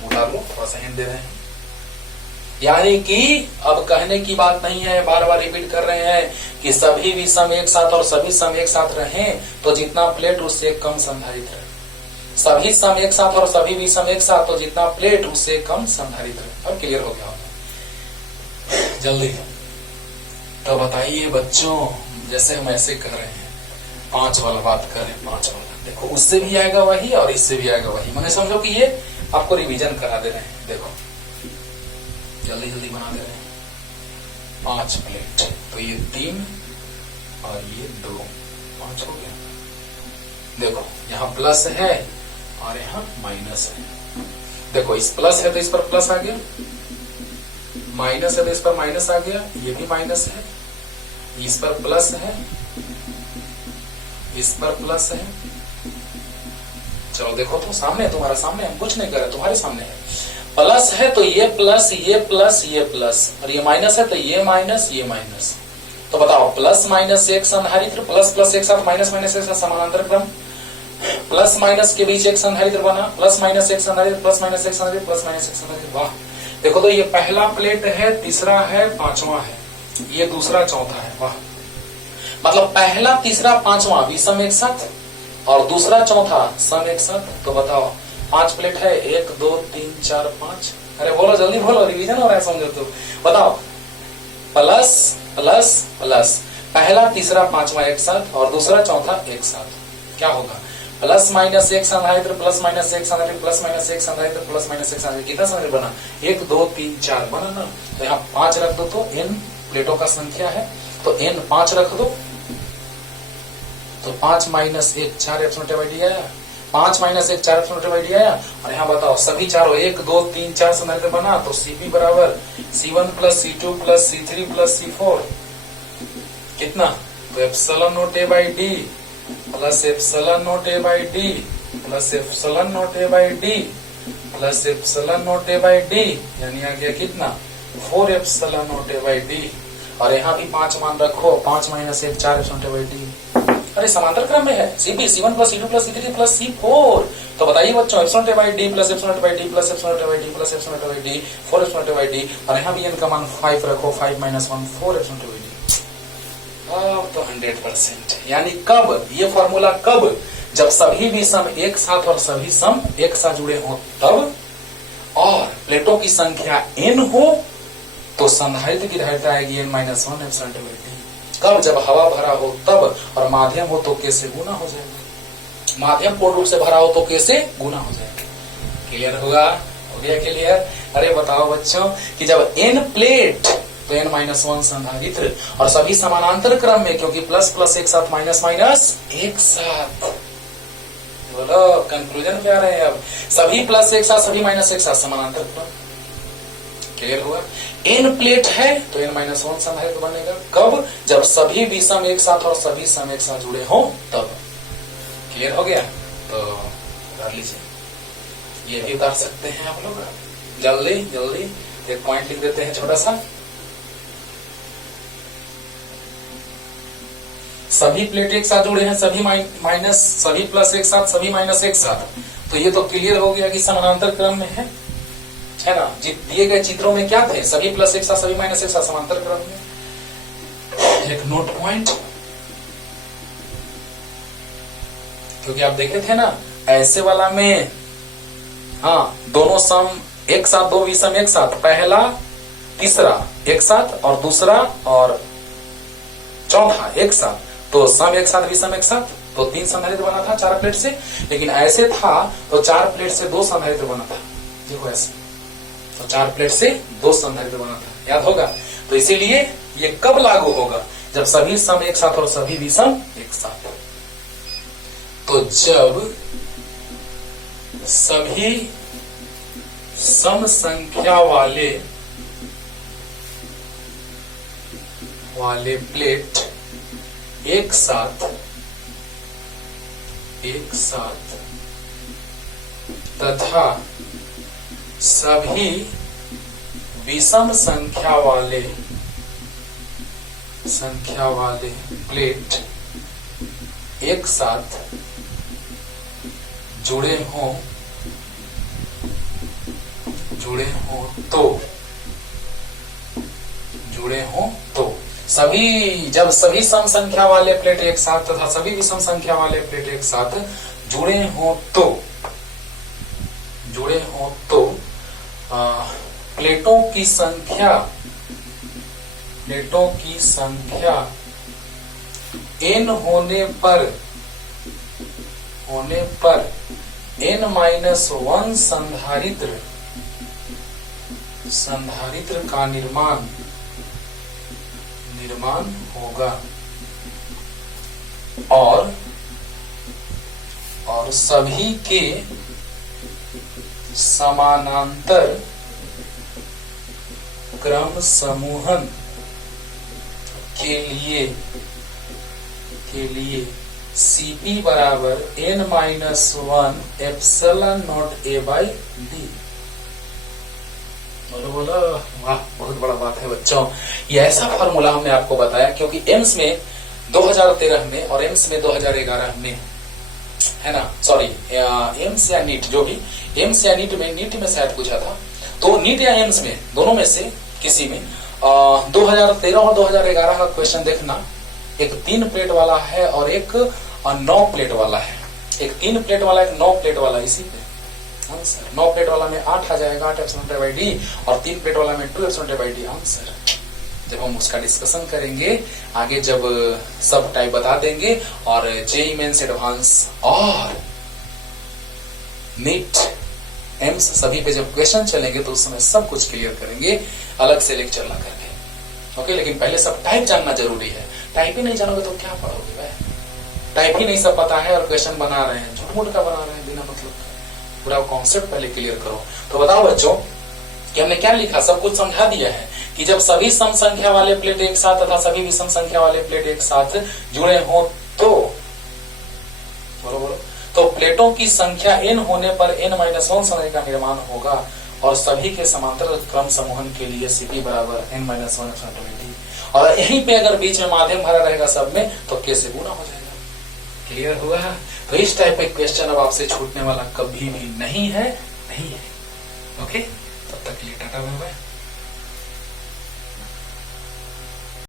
उतार लो, थोड़ा सा हिंट दे रहे हैं। यानी कि अब कहने की बात नहीं है, बार बार रिपीट कर रहे हैं कि सभी विषम एक साथ और सभी सम एक साथ रहें तो जितना प्लेट उससे कम संधारित्र रहे। सभी सम एक साथ और सभी विषम एक साथ तो जितना प्लेट उससे कम संधारित्र रहे। अब क्लियर हो गया होगा जल्दी। तो बताइए बच्चों, जैसे हम ऐसे कर रहे हैं, 5 वाला बात करें, 5 वाला देखो, उससे भी आएगा वही और इससे भी आएगा वही। मैंने समझो कि ये आपको रिवीजन करा दे रहे हैं। देखो जल्दी जल्दी बना दे रहे हैं। 5 प्लेट, तो ये 3 और ये 2, 5 हो गया। देखो यहाँ प्लस है और यहाँ माइनस है। देखो इस प्लस है तो इस पर प्लस आ गया, माइनस है तो इस पर माइनस आ गया, ये भी माइनस है, इस पर प्लस है, इस पर प्लस है। चलो देखो तो सामने, तुम्हारा सामने, हम कुछ नहीं कर रहे, तुम्हारे सामने है। प्लस है तो ये प्लस, ये प्लस, ये प्लस, और ये माइनस है तो ये माइनस, ये माइनस। तो बताओ प्लस माइनस एक संधारित्र, प्लस प्लस एक साथ माइनस माइनस एक साथ समानांतर क्रम, प्लस माइनस के बीच एक संधारित्र बना, प्लस माइनस एक संधारित्र, प्लस माइनस एक संधारित्र, प्लस माइनस एक संधारित्र। वाह, देखो तो ये पहला प्लेट है, तीसरा है, पांचवा है, ये दूसरा चौथा है। वाह, मतलब पहला तीसरा पांचवा विषम एक साथ और दूसरा चौथा सम एक साथ। तो बताओ 5 प्लेट है, 1 2 3 4 5। अरे बोलो जल्दी बोलो, रिवीजन हो रहा है समझो। तो बताओ प्लस प्लस प्लस, पहला तीसरा पांचवा एक साथ और दूसरा चौथा एक साथ, क्या होगा? प्लस माइनस एक संधारित्र, प्लस माइनस एक संधारित्र, प्लस माइनस एक संधारित्र, प्लस माइनस एक संधारित्र। कितना संधारित्र बना? 1 2 3 4 बना ना। तो यहाँ 5 रख दो तो n प्लेटों का संख्या है, तो n 5 रख दो, तो 5 माइनस 1 4 डी आया, 5 माइनस 1 4 डी आया। और यहाँ बताओ सभी चारों 1 2 3 4 संधारित्र बना, तो Cp बराबर C1 plus C2 plus C3 plus C4 कितना? तो epsilon not A by D plus epsilon not A by D plus epsilon not A by D plus epsilon not A by D, यानी आ गया कितना? 4 epsilon not A by D. और यहाँ भी 5 मान रखो, 5 minus 1 4 epsilon not A by D. अरे समांतर क्रम में है, Cp C1 plus C2 plus C3 plus C4। तो बताइए बच्चों, epsilon not A by D plus epsilon not A by D plus epsilon not A by D plus epsilon not A by D 4 epsilon not A by D. और यहाँ भी n का मान 5 रखो, 5 minus 1 4 epsilon not A by D. अब तो 100%, यानी कब ये फॉर्मूला कब? जब सभी विषम एक साथ और सभी सम एक साथ जुड़े हो तब, और प्लेटों की संख्या n हो तो संधारित्र की धारिता आएगी n minus 1 epsilon not A by D. कब? जब हवा भरा हो तब, और माध्यम हो तो कैसे गुना हो जाएगा, माध्यम पूर्ण रूप से भरा हो तो कैसे गुना हो जाएगा। क्लियर होगा? हो गया क्लियर? अरे बताओ बच्चों कि जब n प्लेट तो n माइनस 1 संधारित्र और सभी समानांतर क्रम में, क्योंकि प्लस प्लस एक साथ माइनस माइनस एक साथ। बोलो कंक्लूजन पे आ रहे हैं अब, सभी प्लस एक साथ सभी माइनस एक साथ समानांतर क्रम। क्लियर हुआ? n प्लेट है तो n माइनस 1 संधारित्र बनेगा। कब? जब सभी विषम एक साथ और सभी सम एक साथ जुड़े हो तब। क्लियर हो गया? तो कर लीजिए, ये भी उतार सकते हैं आप लोग। जल्दी जल्दी एक पॉइंट लिख देते हैं छोटा सा। सभी प्लेट एक साथ जुड़े हैं, सभी माइनस, सभी प्लस एक साथ, सभी माइनस एक साथ। तो ये तो क्लियर हो गया कि समानांतर क्रम में है ना। दिए गए चित्रों में क्या थे? सभी प्लस एक साथ, सभी माइनस एक साथ, समांतर क्रम में। एक नोट पॉइंट, क्योंकि आप देखे थे ना ऐसे वाला में, हाँ दोनों सम एक साथ, दो विषम एक साथ, पहला तीसरा एक साथ और दूसरा और चौथा एक साथ, तो सम एक साथ विषम एक साथ, तो 3 संधारित्र बना था 4 प्लेट से। लेकिन ऐसे था तो 4 प्लेट से 2 संधारित्र बना था। देखो ऐसे, तो 4 प्लेट से 2 संधारित्र बना था, याद होगा। तो इसीलिए ये कब लागू होगा? जब सभी सम एक साथ और सभी विषम एक साथ। तो जब सभी सम संख्या वाले प्लेट एक साथ तथा सभी विषम संख्या वाले प्लेट एक साथ जुड़े हों तो जब सभी सम संख्या वाले प्लेट एक साथ तथा सभी विषम संख्या वाले प्लेट एक साथ जुड़े हों तो प्लेटों की संख्या n होने पर n माइनस 1 संधारित्र का निर्माण होगा, और सभी के समानांतर क्रम समूहन के लिए Cp बराबर n minus 1 epsilon not A by D. बोलो बोलो, वाह बहुत बड़ा बात है बच्चों। ये ऐसा फॉर्मूला हमने आपको बताया क्योंकि एम्स में 2013 में और एम्स में 2011 में, है ना, सॉरी एम्स या नीट, जो भी एम्स या नीट में शायद पूछा था, तो नीट या एम्स में दोनों में से किसी में 2013 और 2011 का क्वेश्चन देखना, एक 3 प्लेट वाला है और एक 9 प्लेट वाला है। एक 3 प्लेट वाला, एक 9 प्लेट वाला, इसी पे आंसर। 9 प्लेट वाला में 8 आ जाएगा, 8 एप्सिलॉन बाई डी, और 3 प्लेट वाला में 2 एप्सिलॉन बाई डी आंसर। जब हम उसका डिस्कशन करेंगे आगे, जब सब टाइप बता देंगे और जेईई मेंस एडवांस और नीट एम्स सभी पे जब क्वेश्चन चलेंगे तो उस समय सब कुछ क्लियर करेंगे, अलग से लेक्चर ला करके। ओके, लेकिन पहले सब टाइप जानना जरूरी है। टाइप ही नहीं जानोगे तो क्या पढ़ोगे भाई? टाइप ही नहीं सब पता है और क्वेश्चन बना रहे हैं, झूठ मूठ का बना रहे हैं बिना मतलब का। पूरा कॉन्सेप्ट पहले क्लियर करो। तो बताओ बच्चों कि हमने क्या लिखा, सब कुछ समझा दिया है कि जब सभी सम संख्या वाले प्लेट एक साथ तथा सभी विषम संख्या वाले प्लेट एक साथ जुड़े हो तो बोलो बोलो, तो प्लेटों की संख्या n होने पर n-1 समय का निर्माण होगा और सभी के समांतर क्रम समूहन के लिए Cp बराबर n-1 सेंटीमीटर। और यहीं पे अगर बीच में माध्यम भरा रहेगा सब में तो k से गुना हो जाएगा। क्लियर हुआ? तो इस टाइप का क्वेश्चन अब आपसे छूटने वाला कभी भी नहीं है, नहीं है। ओके, तब तक के लिए टाटा बाय बाय।